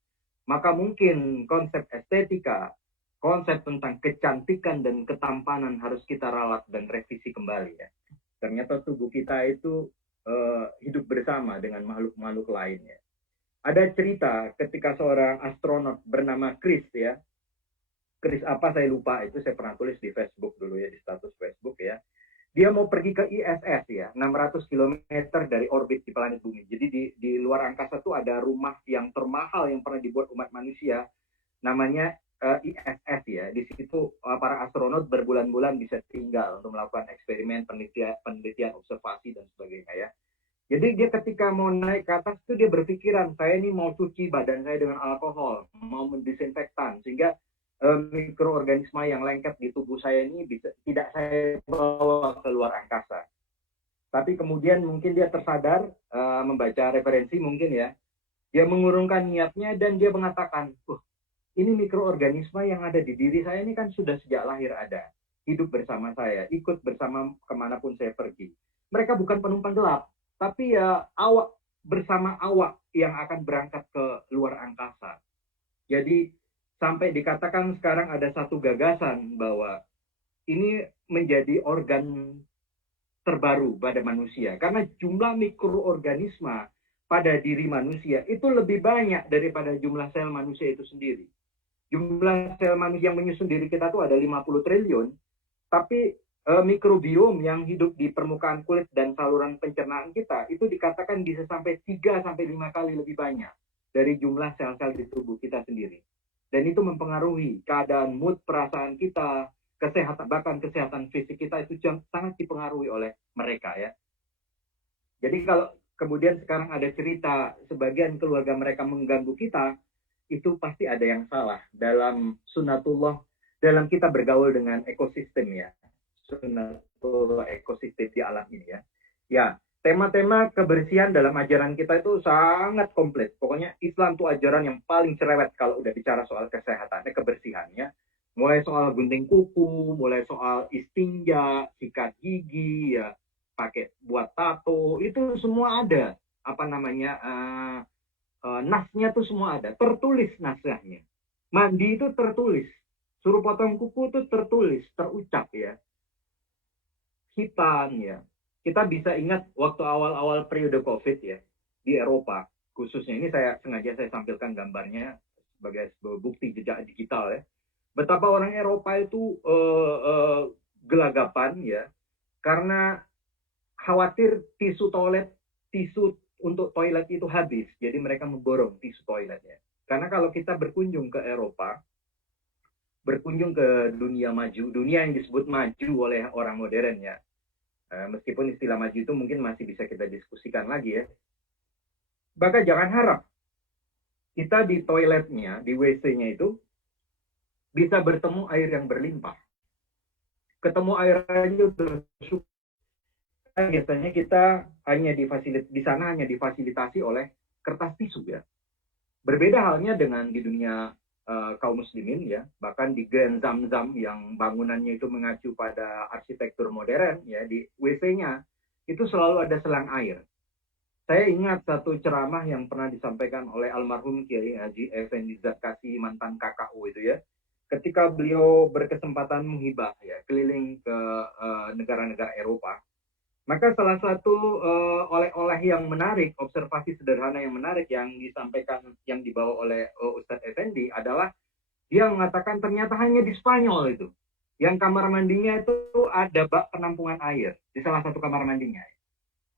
maka mungkin konsep estetika, konsep tentang kecantikan dan ketampanan harus kita ralat dan revisi kembali ya. Ternyata tubuh kita itu hidup bersama dengan makhluk-makhluk lainnya. Ada cerita ketika seorang astronot bernama Chris ya. Chris apa saya lupa, itu saya pernah tulis di Facebook dulu ya, di status Facebook ya. Dia mau pergi ke ISS ya, 600 kilometer dari orbit di planet bumi. Jadi di luar angkasa itu ada rumah yang termahal yang pernah dibuat umat manusia, namanya ISS ya. Di situ para astronot berbulan-bulan bisa tinggal untuk melakukan eksperimen, penelitian, observasi dan sebagainya ya. Jadi dia ketika mau naik ke atas itu dia berpikiran, saya ini mau cuci badan saya dengan alkohol, mau mendisinfektan, sehingga mikroorganisme yang lengket di tubuh saya ini bisa tidak saya bawa ke luar angkasa. Tapi kemudian mungkin dia tersadar membaca referensi mungkin ya, dia mengurungkan niatnya dan dia mengatakan, ini mikroorganisme yang ada di diri saya ini kan sudah sejak lahir ada, hidup bersama saya, ikut bersama kemanapun saya pergi. Mereka bukan penumpang gelap, tapi ya awak bersama awak yang akan berangkat ke luar angkasa. Jadi sampai dikatakan sekarang ada satu gagasan bahwa ini menjadi organ terbaru pada manusia. Karena jumlah mikroorganisme pada diri manusia itu lebih banyak daripada jumlah sel manusia itu sendiri. Jumlah sel manusia yang menyusun diri kita itu ada 50 triliun, tapi mikrobiom yang hidup di permukaan kulit dan saluran pencernaan kita itu dikatakan bisa sampai 3-5 kali lebih banyak dari jumlah sel-sel di tubuh kita sendiri. Dan itu mempengaruhi keadaan mood, perasaan kita, kesehatan, bahkan kesehatan fisik kita itu sangat dipengaruhi oleh mereka ya. Jadi kalau kemudian sekarang ada cerita sebagian keluarga mereka mengganggu kita, itu pasti ada yang salah dalam sunatullah, dalam kita bergaul dengan ekosistem ya. Sunatullah ekosistem di alam ini ya. Ya, tema-tema kebersihan dalam ajaran kita itu sangat komplit. Pokoknya Islam itu ajaran yang paling cerewet kalau udah bicara soal kesehatannya, kebersihannya. Mulai soal gunting kuku, mulai soal istinja, sikat gigi, ya, pakai buat tato, itu semua ada. Apa namanya, nasnya tuh semua ada. Tertulis nasnya. Mandi itu tertulis. Suruh potong kuku itu tertulis, terucap ya. Hitam ya. Kita bisa ingat waktu awal-awal periode COVID ya, di Eropa khususnya, ini sengaja saya tampilkan gambarnya sebagai sebuah bukti jejak digital ya, betapa orang Eropa itu gelagapan ya, karena khawatir tisu untuk toilet itu habis, jadi mereka memborong tisu toiletnya. Karena kalau kita berkunjung ke Eropa, berkunjung ke dunia maju, dunia yang disebut maju oleh orang modern ya, meskipun istilah maju itu mungkin masih bisa kita diskusikan lagi ya. Maka jangan harap kita di toiletnya, di WC-nya itu bisa bertemu air yang berlimpah. Ketemu air aja udah syukur. Biasanya kita hanya di sana hanya difasilitasi oleh kertas tisu ya. Berbeda halnya dengan di dunia kaum muslimin ya, bahkan di Grand Zamzam yang bangunannya itu mengacu pada arsitektur modern ya, di WC-nya itu selalu ada selang air. Saya ingat satu ceramah yang pernah disampaikan oleh almarhum Kiai Haji Effendi Zakasi, mantan KKU itu ya, ketika beliau berkesempatan menghibah ya keliling ke negara-negara Eropa. Maka salah satu oleh-oleh yang menarik, observasi sederhana yang menarik yang disampaikan, yang dibawa oleh Ustadz Effendi adalah dia mengatakan ternyata hanya di Spanyol itu, yang kamar mandinya itu ada bak penampungan air di salah satu kamar mandinya.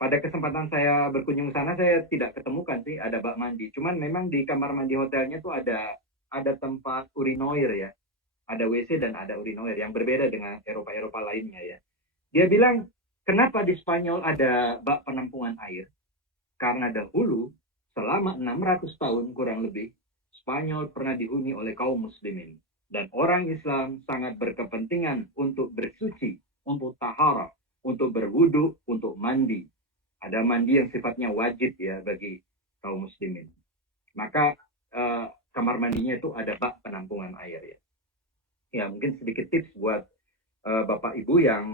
Pada kesempatan saya berkunjung sana, saya tidak ketemukan sih ada bak mandi. Cuman memang di kamar mandi hotelnya tuh ada tempat urinoir ya, ada WC dan ada urinoir yang berbeda dengan Eropa-Eropa lainnya ya. Dia bilang Kenapa di Spanyol ada bak penampungan air? Karena dahulu, selama 600 tahun kurang lebih, Spanyol pernah dihuni oleh kaum muslimin. Dan orang Islam sangat berkepentingan untuk bersuci, untuk tahara, untuk berwudu, untuk mandi. Ada mandi yang sifatnya wajib ya bagi kaum muslimin. Maka kamar mandinya itu ada bak penampungan air ya. Ya mungkin sedikit tips buat Bapak Ibu yang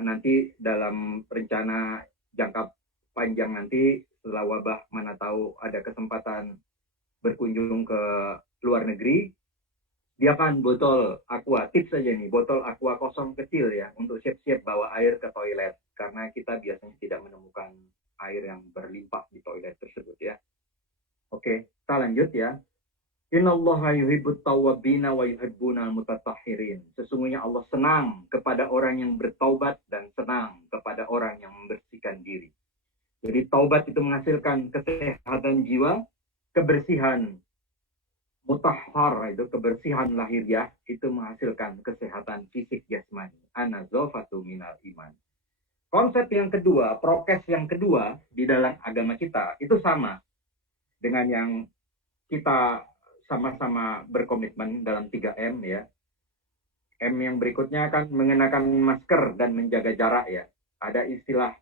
nanti dalam rencana jangka panjang nanti setelah wabah mana tahu ada kesempatan berkunjung ke luar negeri, sediakan botol aqua. Tips saja nih, botol aqua kosong kecil ya untuk siap-siap bawa air ke toilet karena kita biasanya tidak menemukan air yang berlimpah di toilet tersebut ya. Oke, kita lanjut ya. Innallaha yuhibbut tawwabina wa yuhibbunal mutatahhirin. Sesungguhnya Allah senang kepada orang yang bertaubat dan senang kepada orang yang membersihkan diri. Jadi taubat itu menghasilkan kesehatan jiwa, kebersihan mutahhar itu kebersihan lahiriah itu menghasilkan kesehatan fisik jasmani. Anazofatu minal iman. Konsep yang kedua, prokes yang kedua di dalam agama kita itu sama dengan yang kita sama-sama berkomitmen dalam 3M ya. M yang berikutnya kan mengenakan masker dan menjaga jarak ya. Ada istilah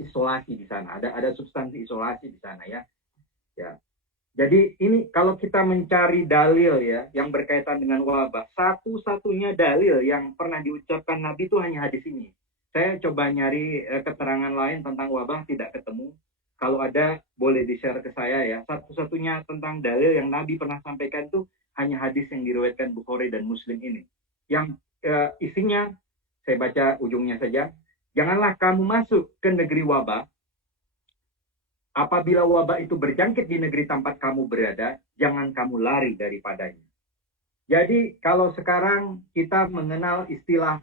isolasi di sana. Ada substansi isolasi di sana ya. Ya. Jadi ini kalau kita mencari dalil ya yang berkaitan dengan wabah, satu-satunya dalil yang pernah diucapkan Nabi itu hanya hadis ini. Saya coba nyari keterangan lain tentang wabah tidak ketemu. Kalau ada boleh di-share ke saya ya. Satu-satunya tentang dalil yang Nabi pernah sampaikan itu hanya hadis yang diriwayatkan Bukhari dan Muslim ini. Yang isinya saya baca ujungnya saja. Janganlah kamu masuk ke negeri wabah. Apabila wabah itu berjangkit di negeri tempat kamu berada, jangan kamu lari daripadanya. Jadi kalau sekarang kita mengenal istilah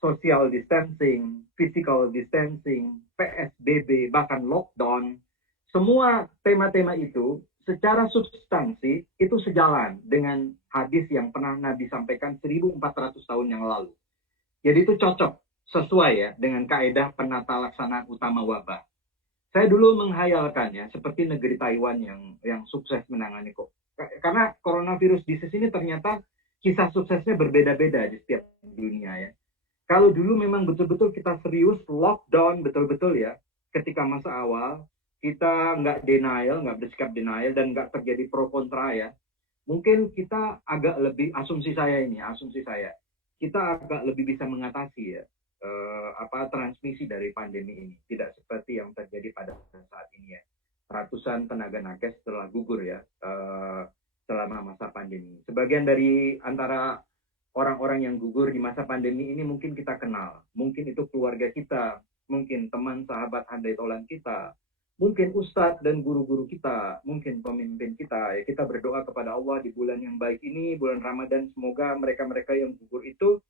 social distancing, physical distancing, PSBB, bahkan lockdown, semua tema-tema itu secara substansi itu sejalan dengan hadis yang pernah Nabi sampaikan 1400 tahun yang lalu. Jadi itu cocok, sesuai ya dengan kaedah penata laksanaan utama wabah. Saya dulu menghayalkannya seperti negeri Taiwan yang sukses menangani kok. Karena coronavirus disease ini ternyata kisah suksesnya berbeda-beda di setiap dunia ya. Kalau dulu memang betul-betul kita serius lockdown betul-betul ya, ketika masa awal kita nggak denial, nggak bersikap denial dan nggak terjadi pro kontra ya. Mungkin kita agak lebih asumsi saya, kita agak lebih bisa mengatasi ya transmisi dari pandemi ini. Tidak seperti yang terjadi pada saat ini ya. Ratusan tenaga nakes telah gugur ya selama masa pandemi. Sebagian dari antara orang-orang yang gugur di masa pandemi ini mungkin kita kenal. Mungkin itu keluarga kita, mungkin teman, sahabat, handai tolan kita, mungkin ustadz dan guru-guru kita, mungkin pemimpin kita. Ya, kita berdoa kepada Allah di bulan yang baik ini, bulan Ramadan, semoga mereka-mereka yang gugur itu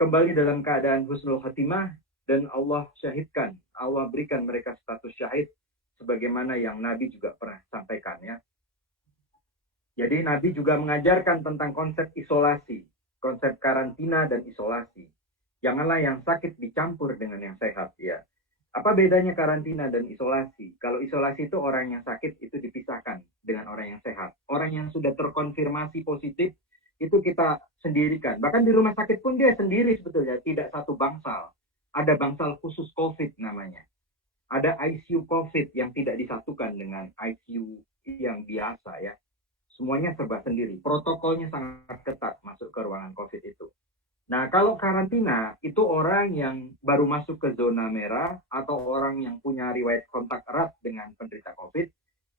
kembali dalam keadaan husnul khatimah dan Allah syahidkan, Allah berikan mereka status syahid sebagaimana yang Nabi juga pernah sampaikan ya. Jadi Nabi juga mengajarkan tentang konsep isolasi, konsep karantina dan isolasi. Janganlah yang sakit dicampur dengan yang sehat ya. Apa bedanya karantina dan isolasi? Kalau isolasi itu orang yang sakit itu dipisahkan dengan orang yang sehat. Orang yang sudah terkonfirmasi positif itu kita sendirikan. Bahkan di rumah sakit pun dia sendiri sebetulnya, tidak satu bangsal. Ada bangsal khusus COVID namanya. Ada ICU COVID yang tidak disatukan dengan ICU yang biasa ya. Semuanya serba sendiri. Protokolnya sangat ketat masuk ke ruangan COVID itu. Nah, kalau karantina itu orang yang baru masuk ke zona merah atau orang yang punya riwayat kontak erat dengan penderita COVID,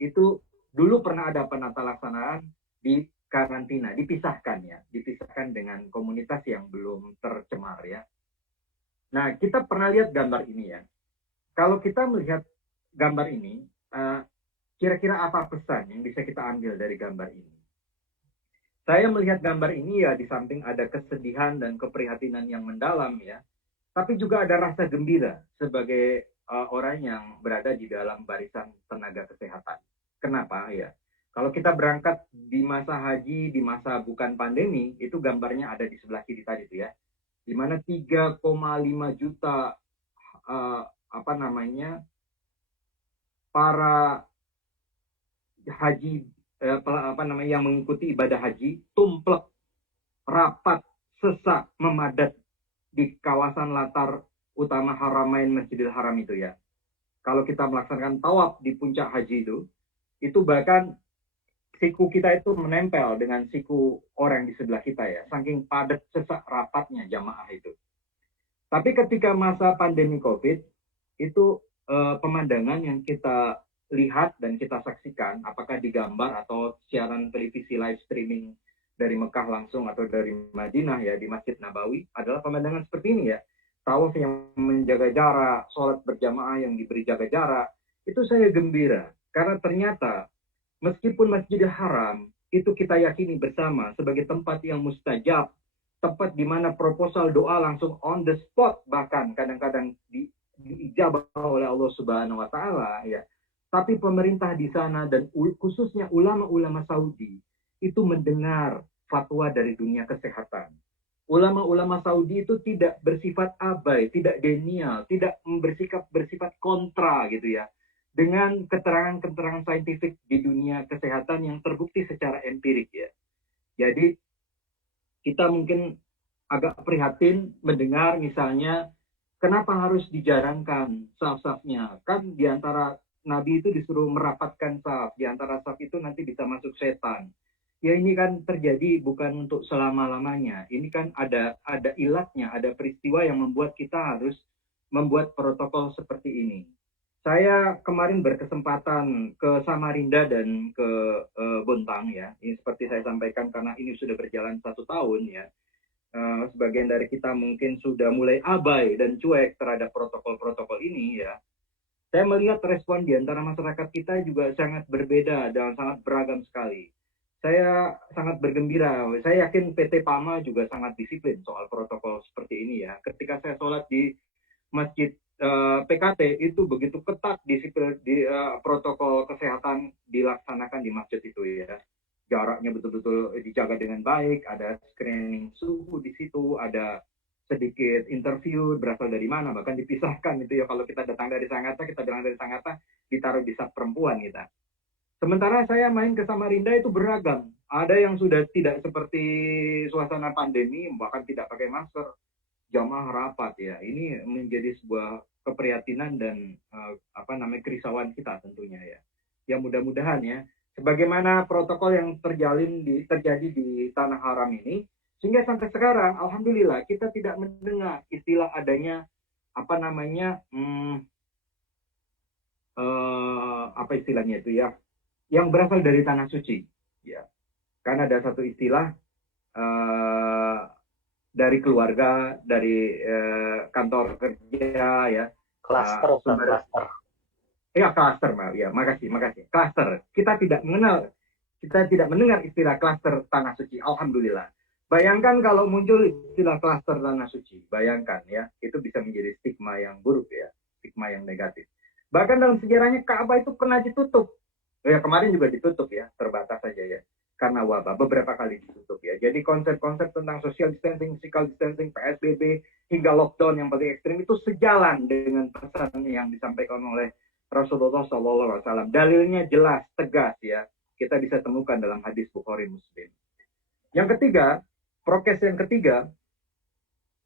itu dulu pernah ada penata laksanaan di karantina, dipisahkan dengan komunitas yang belum tercemar ya. Nah, kita pernah lihat gambar ini ya. Kalau kita melihat gambar ini, kira-kira apa pesan yang bisa kita ambil dari gambar ini? Saya melihat gambar ini ya di samping ada kesedihan dan keprihatinan yang mendalam ya, tapi juga ada rasa gembira sebagai orang yang berada di dalam barisan tenaga kesehatan. Kenapa ya? Kalau kita berangkat di masa haji, di masa bukan pandemi, itu gambarnya ada di sebelah kiri tadi tuh ya. di mana 3,5 juta para haji yang mengikuti ibadah haji tumplek rapat sesak memadat di kawasan latar utama Haramain Masjidil Haram itu ya. Kalau kita melaksanakan tawaf di puncak haji itu bahkan siku kita itu menempel dengan siku orang di sebelah kita ya, saking padat sesak rapatnya jamaah itu. Tapi ketika masa pandemi COVID itu pemandangan yang kita lihat dan kita saksikan, apakah di gambar atau siaran televisi live streaming dari Mekah langsung atau dari Madinah ya di Masjid Nabawi, adalah pemandangan seperti ini ya. Tawaf yang menjaga jarak, sholat berjamaah yang diberi jaga jarak, itu saya gembira. Karena ternyata meskipun Masjidil Haram itu kita yakini bersama sebagai tempat yang mustajab, tempat di mana proposal doa langsung on the spot, bahkan kadang-kadang diijabah oleh Allah Subhanahu wa taala ya. Tapi pemerintah di sana dan khususnya ulama-ulama Saudi itu mendengar fatwa dari dunia kesehatan. Ulama-ulama Saudi itu tidak bersifat abai, tidak denial, tidak bersifat kontra gitu ya, dengan keterangan-keterangan saintifik di dunia kesehatan yang terbukti secara empirik ya. Jadi kita mungkin agak prihatin mendengar misalnya kenapa harus dijarangkan saf-safnya, kan diantara Nabi itu disuruh merapatkan saf, diantara saf itu nanti bisa masuk setan. Ya ini kan terjadi bukan untuk selama-lamanya. Ini kan ada ilatnya, ada peristiwa yang membuat kita harus membuat protokol seperti ini. Saya kemarin berkesempatan ke Samarinda dan ke Bontang ya. Ini seperti saya sampaikan karena ini sudah berjalan 1 tahun ya. Sebagian dari kita mungkin sudah mulai abai dan cuek terhadap protokol-protokol ini ya. Saya melihat respon di antara masyarakat kita juga sangat berbeda dan sangat beragam sekali. Saya sangat bergembira. Saya yakin PT PAMA juga sangat disiplin soal protokol seperti ini ya. Ketika saya sholat di Masjid PKT itu begitu ketat disiplin protokol kesehatan dilaksanakan di masjid itu ya. Jaraknya betul-betul dijaga dengan baik, ada screening suhu di situ, ada sedikit interview berasal dari mana, bahkan dipisahkan itu ya, kalau kita datang dari Sangatta, kita bilang dari Sangatta, ditaruh di sat perempuan kita. Sementara saya main ke Samarinda itu beragam. Ada yang sudah tidak seperti suasana pandemi, bahkan tidak pakai masker, jamaah rapat ya. Ini menjadi sebuah keprihatinan dan kerisauan kita tentunya ya. Ya mudah-mudahan ya, sebagaimana protokol yang terjadi di tanah haram ini, sehingga sampai sekarang alhamdulillah kita tidak mendengar istilah adanya apa istilahnya itu ya, yang berasal dari tanah suci ya. Karena ada satu istilah dari keluarga, dari kantor kerja ya, Klaster, klaster. Ya, klaster, ya, makasih. Klaster. Kita tidak mendengar istilah klaster tanah suci. Alhamdulillah. Bayangkan kalau muncul istilah klaster tanah suci. Bayangkan ya, itu bisa menjadi stigma yang buruk ya, stigma yang negatif. Bahkan dalam sejarahnya Ka'bah itu pernah ditutup. Ya, kemarin juga ditutup ya, terbatas saja ya. Karena wabah, beberapa kali ditutup ya. Jadi konsep-konsep tentang social distancing, physical distancing, PSBB, hingga lockdown yang paling ekstrim itu sejalan dengan pesan yang disampaikan oleh Rasulullah SAW. Dalilnya jelas, tegas ya. Kita bisa temukan dalam hadis Bukhari Muslim. Yang ketiga, prokes yang ketiga,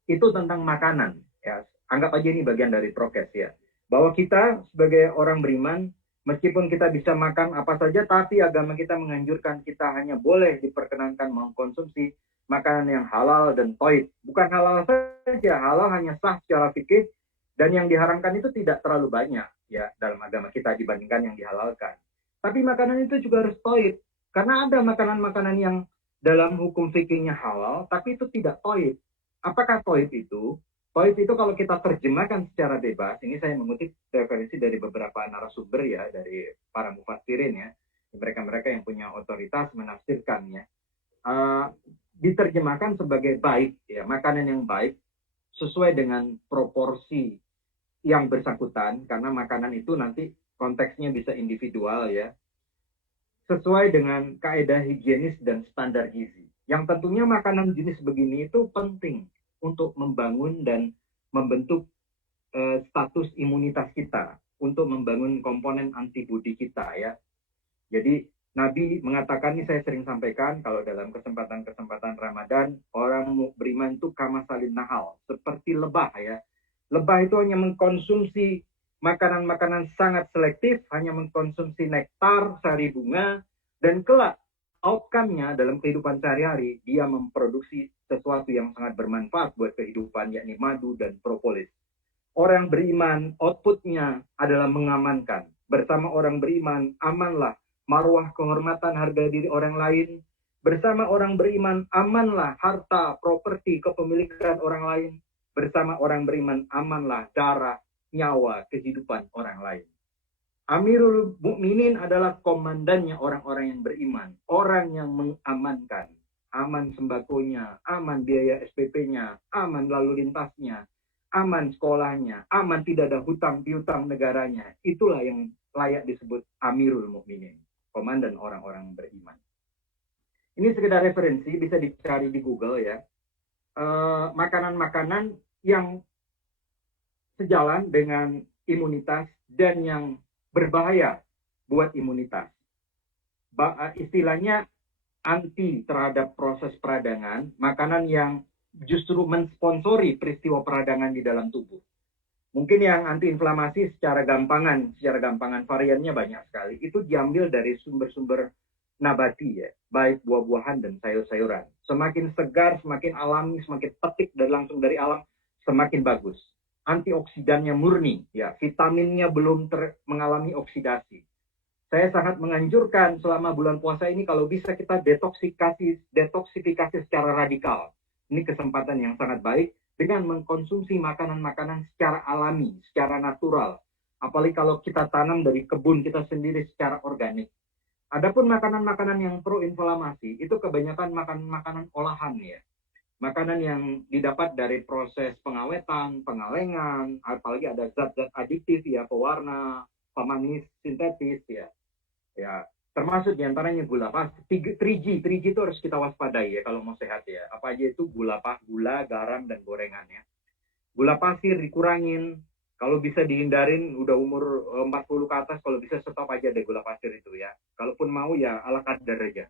itu tentang makanan. Ya. Anggap aja ini bagian dari prokes ya. Bahwa kita sebagai orang beriman, meskipun kita bisa makan apa saja, tapi agama kita menganjurkan kita hanya boleh diperkenankan mengkonsumsi makanan yang halal dan thayyib. Bukan halal saja, halal hanya sah secara fikih, dan yang diharamkan itu tidak terlalu banyak ya dalam agama kita dibandingkan yang dihalalkan. Tapi makanan itu juga harus thayyib, karena ada makanan-makanan yang dalam hukum fikihnya halal, tapi itu tidak thayyib. Apakah thayyib itu? Thayyib itu kalau kita terjemahkan secara bebas, ini saya mengutip referensi dari beberapa narasumber ya, dari para mufassirin ya, mereka-mereka yang punya otoritas menafsirkannya. Diterjemahkan sebagai baik ya, makanan yang baik sesuai dengan proporsi yang bersangkutan, karena makanan itu nanti konteksnya bisa individual ya, sesuai dengan kaidah higienis dan standar gizi. Yang tentunya makanan jenis begini itu penting untuk membangun dan membentuk status imunitas kita, untuk membangun komponen antibodi kita ya. Jadi Nabi mengatakan, ini saya sering sampaikan kalau dalam kesempatan-kesempatan Ramadan, orang beriman itu kamasalin nahal, seperti lebah ya. Lebah itu hanya mengkonsumsi makanan-makanan sangat selektif, hanya mengkonsumsi nektar, sari bunga, dan kelak outcome-nya dalam kehidupan sehari-hari, dia memproduksi sesuatu yang sangat bermanfaat buat kehidupan, yakni madu dan propolis. Orang beriman, outputnya adalah mengamankan. Bersama orang beriman, amanlah marwah kehormatan harga diri orang lain. Bersama orang beriman, amanlah harta, properti, kepemilikan orang lain. Bersama orang beriman, amanlah darah, nyawa, kehidupan orang lain. Amirul Mukminin adalah komandannya orang-orang yang beriman. Orang yang mengamankan. Aman sembakonya, aman biaya SPP-nya, aman lalu lintasnya, aman sekolahnya, aman tidak ada hutang piutang negaranya. Itulah yang layak disebut Amirul Mukminin, komandan orang-orang beriman. Ini sekedar referensi, bisa dicari di Google ya. Makanan-makanan yang sejalan dengan imunitas dan yang berbahaya buat imunitas. Istilahnya anti terhadap proses peradangan, makanan yang justru mensponsori peristiwa peradangan di dalam tubuh. Mungkin yang antiinflamasi secara gampangan variannya banyak sekali. Itu diambil dari sumber-sumber nabati ya, baik buah-buahan dan sayur-sayuran. Semakin segar, semakin alami, semakin petik dan langsung dari alam, semakin bagus. Antioksidannya murni, ya, vitaminnya belum mengalami oksidasi. Saya sangat menganjurkan selama bulan puasa ini kalau bisa kita detoksifikasi secara radikal. Ini kesempatan yang sangat baik dengan mengkonsumsi makanan-makanan secara alami, secara natural. Apalagi kalau kita tanam dari kebun kita sendiri secara organik. Adapun makanan-makanan yang proinflamasi itu kebanyakan makanan-makanan olahan ya. Makanan yang didapat dari proses pengawetan, pengalengan, apalagi ada zat-zat adiktif ya, pewarna, pemanis sintetis ya. Ya, termasuk diantaranya gula pasir, 3G itu harus kita waspadai ya kalau mau sehat ya. Apa aja itu gula, garam dan gorengan ya. Gula pasir dikurangin, kalau bisa dihindarin udah umur 40 ke atas, kalau bisa stop aja deh gula pasir itu ya. Kalaupun mau ya ala kadar aja.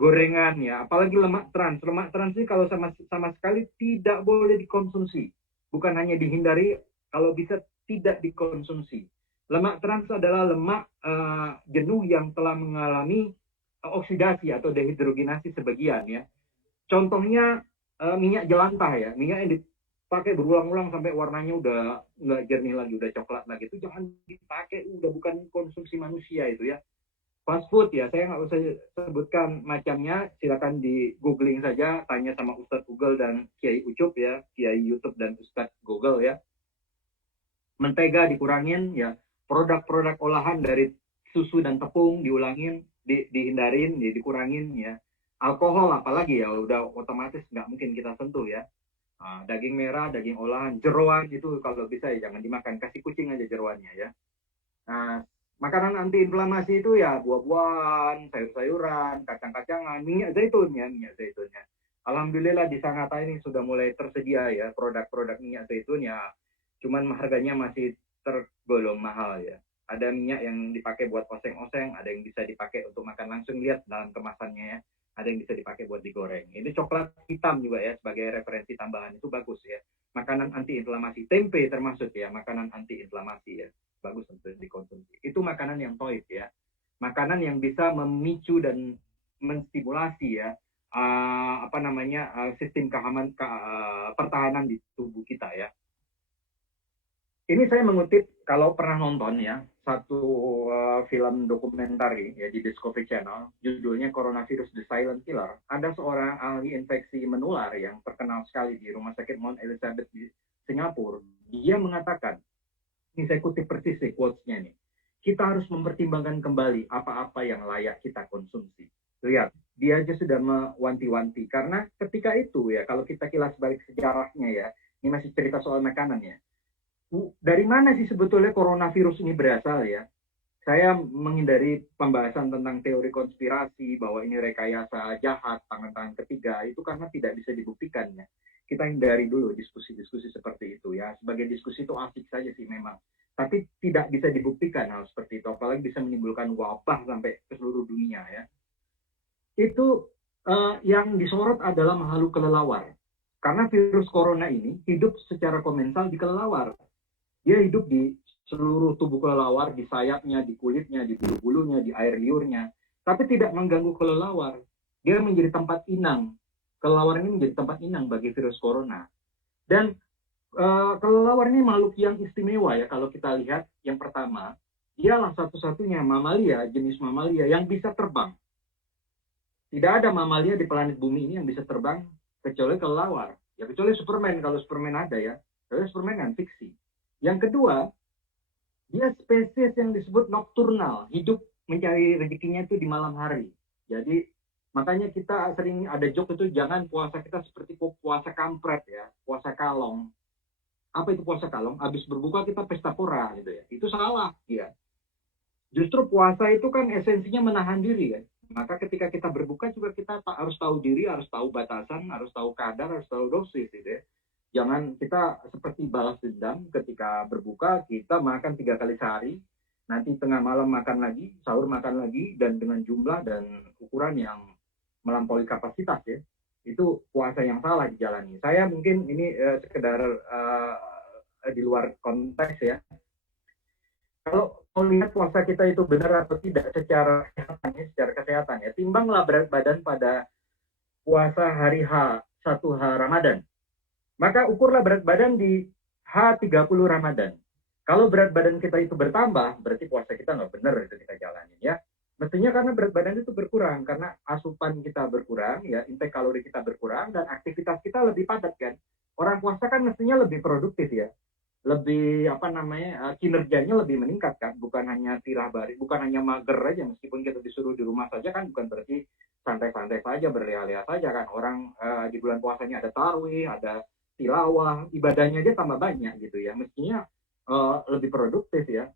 Gorengan ya, apalagi lemak trans. Lemak trans ini kalau sama sekali tidak boleh dikonsumsi. Bukan hanya dihindari, kalau bisa tidak dikonsumsi. Lemak trans adalah lemak jenuh yang telah mengalami oksidasi atau dehidrogenasi sebagian ya. Contohnya minyak jelantah ya, minyak yang dipakai berulang-ulang sampai warnanya udah nggak jernih lagi, udah coklat lagi, itu jangan dipakai, udah bukan konsumsi manusia itu ya. Fast food ya, saya nggak usah sebutkan macamnya, silakan di googling saja, tanya sama Ustadz Google dan Kiai Ucup ya, Kiai YouTube dan Ustadz Google ya. Mentega dikurangin ya, produk-produk olahan dari susu dan tepung diulangin, dihindarin, dikurangin ya. Alkohol apalagi ya, udah otomatis nggak mungkin kita sentuh ya. Daging merah, daging olahan, jeroan itu kalau bisa ya jangan dimakan, kasih kucing aja jeroannya ya. Nah, makanan antiinflamasi itu ya buah-buahan, sayur-sayuran, kacang-kacangan, minyak zaitun ya. Alhamdulillah di Sangatta ini sudah mulai tersedia ya produk-produk minyak zaitun ya. Cuman harganya masih tergolong mahal ya. Ada minyak yang dipakai buat oseng-oseng, ada yang bisa dipakai untuk makan langsung, lihat dalam kemasannya ya. Ada yang bisa dipakai buat digoreng. Ini coklat hitam juga ya sebagai referensi tambahan, itu bagus ya. Makanan antiinflamasi, tempe termasuk ya, makanan antiinflamasi ya. Bagus untuk dikonsumsi. Itu makanan yang toib ya. Makanan yang bisa memicu dan menstimulasi ya sistem pertahanan di tubuh kita ya. Ini saya mengutip, kalau pernah nonton ya, satu film dokumenter ya di Discovery Channel, judulnya Coronavirus The Silent Killer. Ada seorang ahli infeksi menular yang terkenal sekali di Rumah Sakit Mount Elizabeth di Singapura. Dia mengatakan, ini saya kutip persis quotes-nya nih, kita harus mempertimbangkan kembali apa-apa yang layak kita konsumsi. Lihat, dia aja sudah mewanti-wanti. Karena ketika itu ya, kalau kita kilas balik sejarahnya ya, ini masih cerita soal makanan ya. Dari mana sih sebetulnya coronavirus ini berasal ya? Saya menghindari pembahasan tentang teori konspirasi bahwa ini rekayasa jahat tangan-tangan ketiga, itu karena tidak bisa dibuktikan ya. kita hindari dulu diskusi-diskusi seperti itu ya. Sebagai diskusi itu asik saja sih memang. Tapi tidak bisa dibuktikan hal seperti itu. Apalagi bisa menimbulkan wabah sampai ke seluruh dunia ya. Itu yang disorot adalah makhluk kelelawar. Karena virus corona ini hidup secara komensal di kelelawar. Dia hidup di seluruh tubuh kelelawar, di sayapnya, di kulitnya, di bulu-bulunya, di air liurnya. Tapi tidak mengganggu kelelawar. Dia menjadi tempat inang. Kelelawar ini menjadi tempat inang bagi virus corona. Dan kelelawar ini makhluk yang istimewa ya kalau kita lihat. Yang pertama, dialah satu-satunya mamalia, jenis mamalia yang bisa terbang. Tidak ada mamalia di planet bumi ini yang bisa terbang kecuali kelelawar. Ya kecuali Superman, kalau Superman ada ya. Tapi Superman kan fiksi. Yang kedua, dia spesies yang disebut nokturnal, hidup mencari rezekinya itu di malam hari. Jadi makanya kita sering ada joke itu, jangan puasa kita seperti puasa kampret ya, puasa kalong. Apa itu puasa kalong? Habis berbuka kita pesta pora gitu ya. Itu salah ya. Justru puasa itu kan esensinya menahan diri ya. Maka ketika kita berbuka juga kita harus tahu diri, harus tahu batasan, harus tahu kadar, harus tahu dosis gitu ya. Jangan kita seperti balas dendam ketika berbuka, kita makan 3 kali sehari, nanti tengah malam makan lagi, sahur makan lagi, dan dengan jumlah dan ukuran yang melampaui kapasitas ya. Itu puasa yang salah dijalani. Saya mungkin ini sekedar di luar konteks ya. Kalau melihat puasa kita itu benar atau tidak secara kesehatan ya, timbanglah berat badan pada puasa hari H1 Ramadan. Maka ukurlah berat badan di H30 Ramadan. Kalau berat badan kita itu bertambah, berarti puasa kita nggak benar itu kita jalanin ya. Mestinya karena berat badan itu berkurang, karena asupan kita berkurang, ya intake kalori kita berkurang, dan aktivitas kita lebih padat kan. Orang puasa kan mestinya lebih produktif ya. Lebih kinerjanya lebih meningkat kan, bukan hanya tirah bari, bukan hanya mager aja, meskipun kita disuruh di rumah saja kan, bukan berarti santai-santai saja, berleha-leha saja kan. Orang di bulan puasanya ada tarawih, ada tilawah, ibadahnya aja tambah banyak gitu ya. Mestinya lebih produktif ya.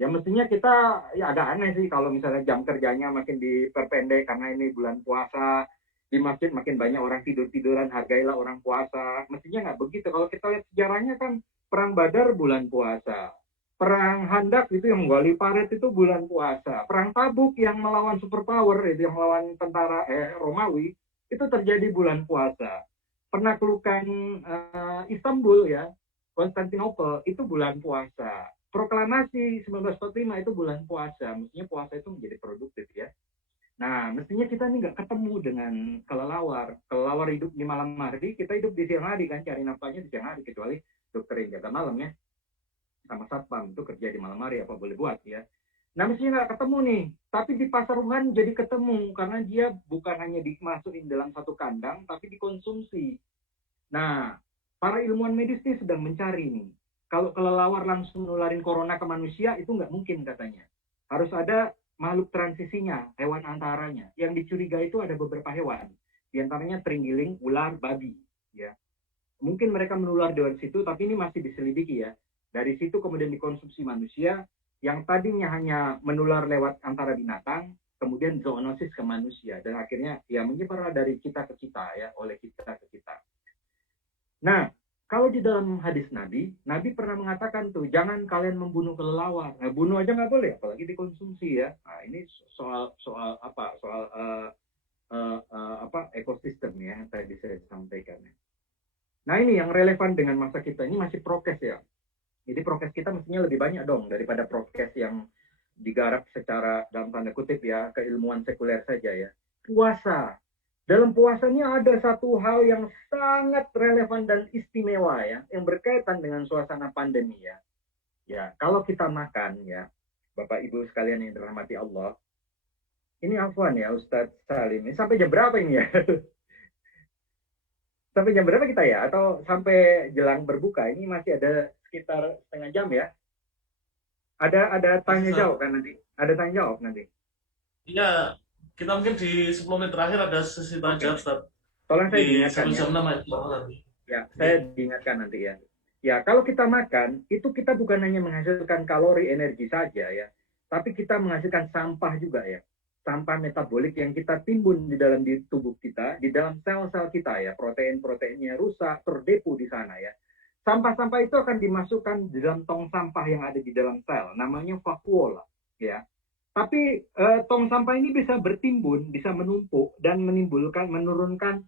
Ya mestinya kita ya agak aneh sih kalau misalnya jam kerjanya makin diperpendek karena ini bulan puasa, di masjid makin banyak orang tidur-tiduran, hargailah orang puasa. Mestinya nggak begitu. Kalau kita lihat sejarahnya kan perang Badar bulan puasa. Perang Handak itu yang menggali parit itu bulan puasa. Perang Tabuk yang melawan superpower itu yang melawan tentara Romawi itu terjadi bulan puasa. Penaklukan Istanbul ya, Konstantinopel itu bulan puasa. Proklamasi 1945 itu bulan puasa. Mestinya puasa itu menjadi produktif ya. Nah, mestinya kita ini nggak ketemu dengan kelelawar. Kelelawar hidup di malam hari, kita hidup di siang hari kan, cari nafkahnya di siang hari, kecuali dokter yang jaga malam ya. Sama satpam itu kerja di malam hari, apa boleh buat ya. Nah, mestinya nggak ketemu nih. Tapi di pasar Wuhan jadi ketemu, karena dia bukan hanya dimasukin dalam satu kandang, tapi dikonsumsi. Nah, para ilmuwan medis ini sedang mencari nih. Kalau kelelawar langsung nularin corona ke manusia, itu nggak mungkin katanya. Harus ada makhluk transisinya, hewan antaranya. Yang dicurigai itu ada beberapa hewan. Di antaranya terenggiling, ular, babi. Ya. Mungkin mereka menular dari situ, tapi ini masih diselidiki ya. Dari situ kemudian dikonsumsi manusia, yang tadinya hanya menular lewat antara binatang, kemudian zoonosis ke manusia. Dan akhirnya ya menyebar dari kita ke kita, ya, oleh kita ke kita. Nah, kalau di dalam hadis Nabi, Nabi pernah mengatakan tuh, jangan kalian membunuh kelelawar. Nah, bunuh aja nggak boleh, apalagi dikonsumsi ya. Nah, ini soal ekosistem ya, yang tadi saya sampaikan. Nah, ini yang relevan dengan masa kita ini masih prokes ya. Jadi prokes kita mestinya lebih banyak dong daripada prokes yang digarap secara dalam tanda kutip ya, keilmuan sekuler saja ya. Puasa. Dalam puasanya ada satu hal yang sangat relevan dan istimewa ya, yang berkaitan dengan suasana pandemi ya. Ya, kalau kita makan ya, Bapak Ibu sekalian yang dirahmati Allah, ini afwan ya Ustadz Salim, ini sampai jam berapa ini ya? Sampai jam berapa kita ya? Atau sampai jelang berbuka? Ini masih ada sekitar setengah jam ya? Ada tanya jawab kan nanti? Ada tanya jawab nanti? Iya, kita mungkin di 10 menit terakhir ada sesi tanya jawab, Ustaz. Tolong saya Di diingatkan ya. jam 6 nanti. Ya, saya diingatkan nanti ya. Ya, kalau kita makan, itu kita bukan hanya menghasilkan kalori energi saja ya, tapi kita menghasilkan sampah juga ya. sampah metabolik yang kita timbun di dalam di tubuh kita, di dalam sel-sel kita ya, protein-proteinnya rusak, terdepo di sana ya. Sampah-sampah itu akan dimasukkan di dalam tong sampah yang ada di dalam sel, namanya vakuola ya. Tapi tong sampah ini bisa bertimbun, bisa menumpuk dan menurunkan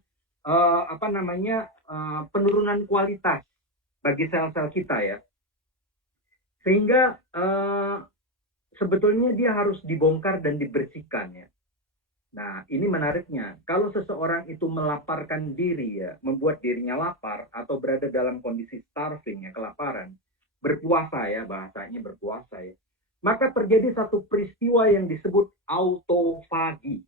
penurunan kualitas bagi sel-sel kita ya. Sehingga sebetulnya dia harus dibongkar dan dibersihkan ya. Nah, ini menariknya. Kalau seseorang itu melaparkan diri ya, membuat dirinya lapar atau berada dalam kondisi starving ya, kelaparan, berpuasa ya, bahasanya berpuasa ya. Maka terjadi satu peristiwa yang disebut autofagi.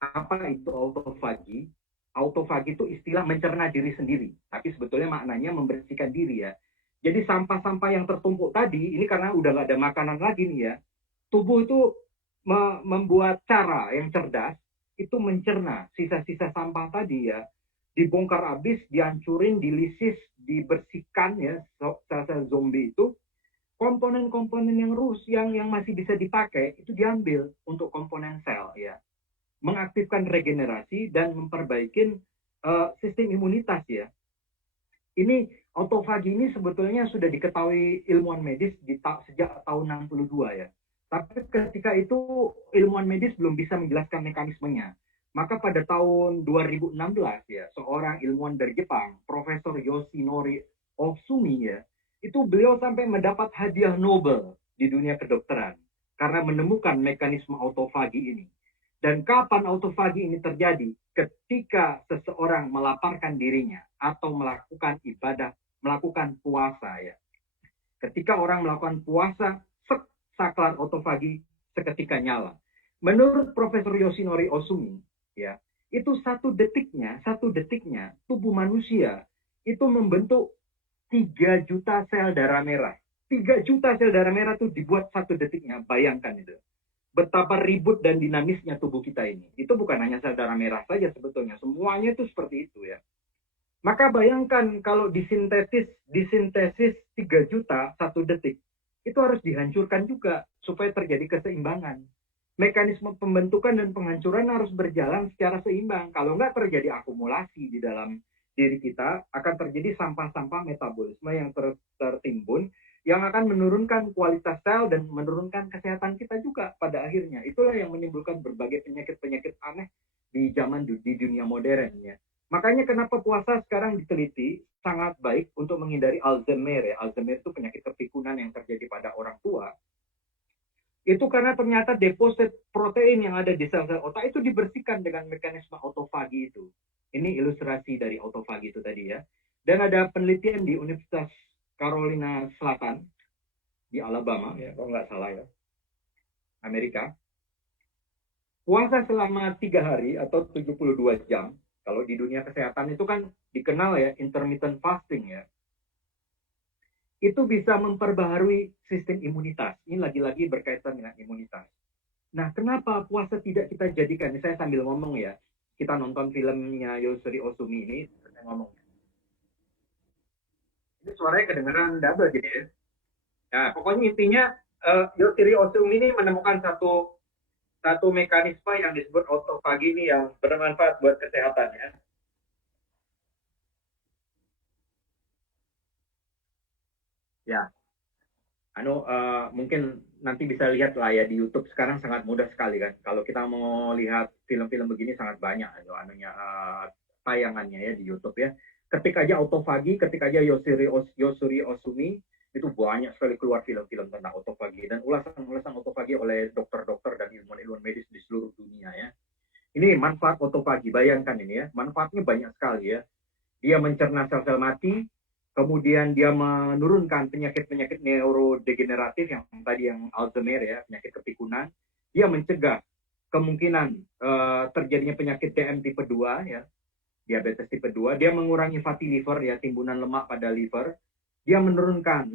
Apa itu autofagi? Autofagi itu istilah mencerna diri sendiri, tapi sebetulnya maknanya membersihkan diri ya. Jadi sampah-sampah yang tertumpuk tadi, ini karena udah nggak ada makanan lagi nih ya, tubuh itu membuat cara yang cerdas, itu mencerna sisa-sisa sampah tadi ya, dibongkar habis, dihancurin, dilisis, dibersihkan ya, sel-sel zombie itu, komponen-komponen yang masih bisa dipakai, itu diambil untuk komponen sel ya, mengaktifkan regenerasi dan memperbaiki sistem imunitas ya. Ini autofagi ini sebetulnya sudah diketahui ilmuwan medis sejak tahun 62 ya. Tapi ketika itu ilmuwan medis belum bisa menjelaskan mekanismenya. Maka pada tahun 2016 ya, seorang ilmuwan dari Jepang, Profesor Yoshinori Ohsumi ya, itu beliau sampai mendapat hadiah Nobel di dunia kedokteran karena menemukan mekanisme autofagi ini. Dan kapan autofagi ini terjadi? Ketika seseorang melaparkan dirinya atau melakukan ibadah, melakukan puasa ya. Ketika orang melakukan puasa, saklar autofagi seketika nyala. Menurut Profesor Yoshinori Ohsumi, ya, itu satu detiknya tubuh manusia itu membentuk 3 juta sel darah merah. 3 juta sel darah merah itu dibuat satu detiknya, bayangkan itu. Betapa ribut dan dinamisnya tubuh kita ini. Itu bukan hanya sel darah merah saja sebetulnya. Semuanya itu seperti itu ya. Maka bayangkan kalau disintesis 3 juta satu detik, itu harus dihancurkan juga supaya terjadi keseimbangan. Mekanisme pembentukan dan penghancuran harus berjalan secara seimbang. Kalau nggak terjadi akumulasi di dalam diri kita, akan terjadi sampah-sampah metabolisme yang tertimbun yang akan menurunkan kualitas sel dan menurunkan kesehatan kita juga pada akhirnya. Itulah yang menimbulkan berbagai penyakit-penyakit aneh di dunia modern ya. Makanya kenapa puasa sekarang diteliti sangat baik untuk menghindari Alzheimer ya. Alzheimer itu penyakit kepikunan yang terjadi pada orang tua. Itu karena ternyata deposit protein yang ada di sel-sel otak itu dibersihkan dengan mekanisme autofagi itu. Ini ilustrasi dari autofagi itu tadi ya. Dan ada penelitian di Universitas Carolina Selatan di Alabama ya, kalau nggak salah ya, Amerika. Puasa selama 3 hari atau 72 jam. Kalau di dunia kesehatan itu kan dikenal ya intermittent fasting ya. Itu bisa memperbaharui sistem imunitas. Ini lagi-lagi berkaitan dengan imunitas. Nah, kenapa puasa tidak kita jadikan? Ini saya sambil ngomong ya. Kita nonton filmnya Yosuri Osumi ini, saya ngomong. Ini suaranya kedengeran double jadi ya. Nah, pokoknya intinya Yosuri Osumi ini menemukan satu mekanisme yang disebut autofagi ini yang bermanfaat buat kesehatan ya. Ya, mungkin nanti bisa lihat lah ya di YouTube sekarang sangat mudah sekali kan. Kalau kita mau lihat film-film begini sangat banyak tayangannya ya di YouTube ya. Ketik aja autofagi, ketik aja Yosuri Osumi, itu banyak sekali keluar film-film tentang autofagi dan ulasan-ulasan autofagi oleh dokter-dokter dan ilmuwan-ilmuwan medis di seluruh dunia ya. Ini manfaat autofagi, bayangkan ini ya, manfaatnya banyak sekali ya. Dia mencerna sel-sel mati, kemudian dia menurunkan penyakit-penyakit neurodegeneratif yang tadi yang Alzheimer ya, penyakit kepikunan. Dia mencegah kemungkinan terjadinya penyakit DM tipe 2 ya, diabetes tipe 2. Dia mengurangi fatty liver ya, timbunan lemak pada liver. Dia menurunkan,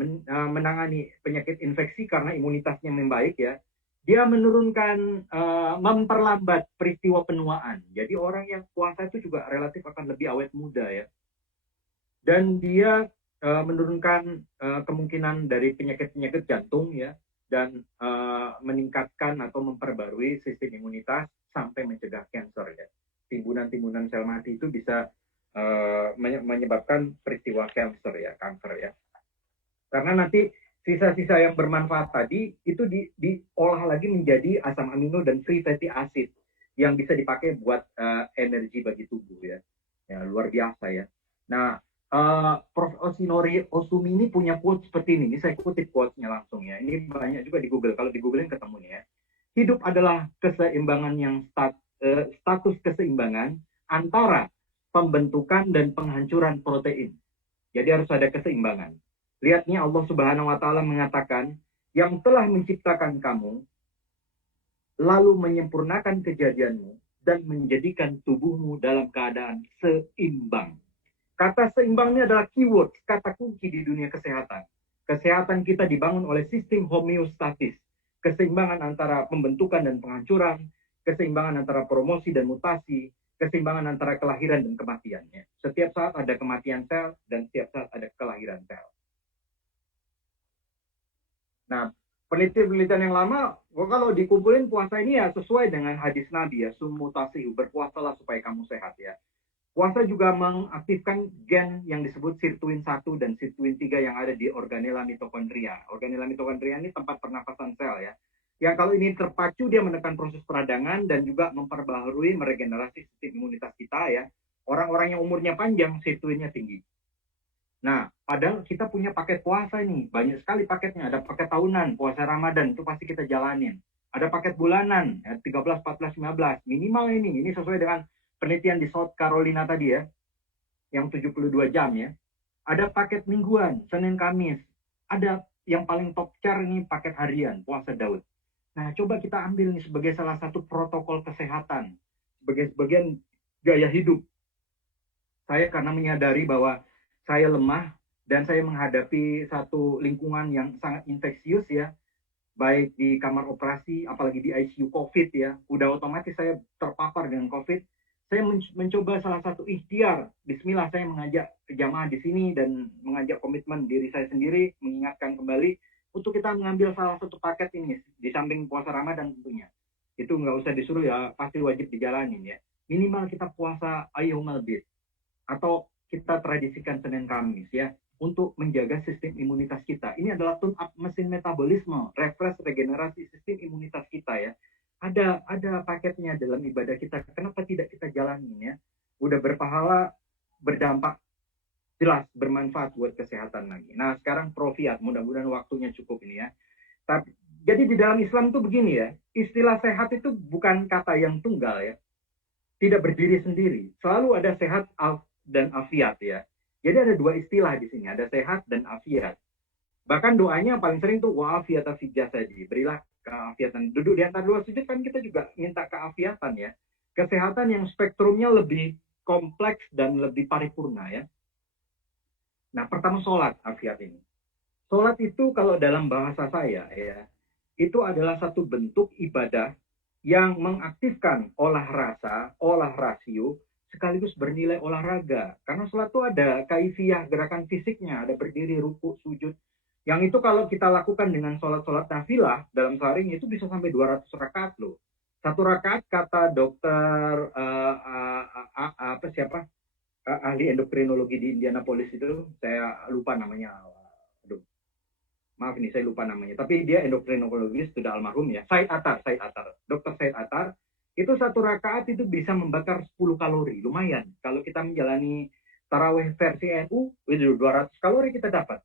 menangani penyakit infeksi karena imunitasnya membaik ya. Dia menurunkan, memperlambat peristiwa penuaan. Jadi orang yang puasa itu juga relatif akan lebih awet muda ya. Dan dia menurunkan kemungkinan dari penyakit-penyakit jantung ya, dan meningkatkan atau memperbarui sistem imunitas sampai mencegah kanker ya. Timbunan-timbunan sel mati itu bisa menyebabkan peristiwa kanker ya. Karena nanti sisa-sisa yang bermanfaat tadi itu diolah lagi menjadi asam amino dan free fatty acid yang bisa dipakai buat energi bagi tubuh ya. Ya luar biasa ya. Nah, Prof. Osinori Osumi ini punya quote seperti ini. Ini saya kutip quote-nya langsung ya. Ini banyak juga di Google. Kalau di Google ketemu nih ya. Hidup adalah keseimbangan yang status keseimbangan antara pembentukan dan penghancuran protein. Jadi harus ada keseimbangan. Lihat nih Allah Subhanahu wa taala mengatakan, yang telah menciptakan kamu lalu menyempurnakan kejadianmu dan menjadikan tubuhmu dalam keadaan seimbang. Kata seimbang ini adalah keyword, kata kunci di dunia kesehatan. Kesehatan kita dibangun oleh sistem homeostatis. Keseimbangan antara pembentukan dan penghancuran, keseimbangan antara promosi dan mutasi, keseimbangan antara kelahiran dan kematian. Setiap saat ada kematian sel dan setiap saat ada kelahiran sel. Nah, penelitian yang lama, kalau dikumpulin puasa ini ya sesuai dengan hadis Nabi ya, sumutasihu, berpuasalah supaya kamu sehat ya. Puasa juga mengaktifkan gen yang disebut sirtuin 1 dan sirtuin 3 yang ada di organela mitokondria. Organela mitokondria ini tempat pernapasan sel ya. Yang kalau ini terpacu dia menekan proses peradangan dan juga memperbaharui meregenerasi sistem imunitas kita ya. Orang-orang yang umurnya panjang sirtuinnya tinggi. Nah, padahal kita punya paket puasa ini, banyak sekali paketnya. Ada paket tahunan, puasa Ramadan, itu pasti kita jalanin. Ada paket bulanan, ya, 13, 14, 15. Minimal ini sesuai dengan penelitian di South Carolina tadi ya, yang 72 jam ya. Ada paket mingguan, Senin Kamis. Ada yang paling top char ini paket harian, puasa Daud. Nah, coba kita ambil nih sebagai salah satu protokol kesehatan, sebagai sebagian gaya hidup. Saya karena menyadari bahwa saya lemah dan saya menghadapi satu lingkungan yang sangat infeksius ya, baik di kamar operasi, apalagi di ICU COVID ya, udah otomatis saya terpapar dengan COVID. Saya mencoba salah satu ikhtiar, bismillah saya mengajak jamaah di sini dan mengajak komitmen diri saya sendiri, mengingatkan kembali untuk kita mengambil salah satu paket ini, di samping puasa Ramadan tentunya. Itu nggak usah disuruh ya, pasti wajib dijalanin ya. Minimal kita puasa ayyumal bid, atau kita tradisikan Senin Kamis ya, untuk menjaga sistem imunitas kita. Ini adalah tune up mesin metabolisme, refresh regenerasi sistem imunitas kita ya. Ada paketnya dalam ibadah kita. Kenapa tidak kita jalanin ya? Udah berpahala, berdampak, jelas bermanfaat buat kesehatan lagi. Nah sekarang Profiat, mudah-mudahan waktunya cukup ini ya. Tapi, jadi di dalam Islam tuh begini ya, istilah sehat itu bukan kata yang tunggal ya, tidak berdiri sendiri. Selalu ada sehat dan afiat ya. Jadi ada dua istilah di sini, ada sehat dan afiat. Bahkan doanya paling sering tuh wa'afiat fi jasadi, berilah keafiatan. Duduk di antara dua sujud kan kita juga minta keafiatan ya. Kesehatan yang spektrumnya lebih kompleks dan lebih paripurna ya. Nah, pertama sholat afiat ini. Sholat itu kalau dalam bahasa saya ya, itu adalah satu bentuk ibadah yang mengaktifkan olah rasa, olah rasio, sekaligus bernilai olahraga. Karena sholat itu ada kaifiyah gerakan fisiknya, ada berdiri, ruku, sujud. Yang itu kalau kita lakukan dengan sholat-sholat nafilah dalam sehari itu bisa sampai 200 rakaat loh. Satu rakaat kata dokter ahli endokrinologi di Indianapolis itu, saya lupa namanya. Aduh, maaf nih saya lupa namanya. Tapi dia endokrinologis sudah almarhum ya. Said Attar. Dokter Said Attar. Itu satu rakaat itu bisa membakar 10 kalori. Lumayan. Kalau kita menjalani tarawih versi NU, itu 200 kalori kita dapat.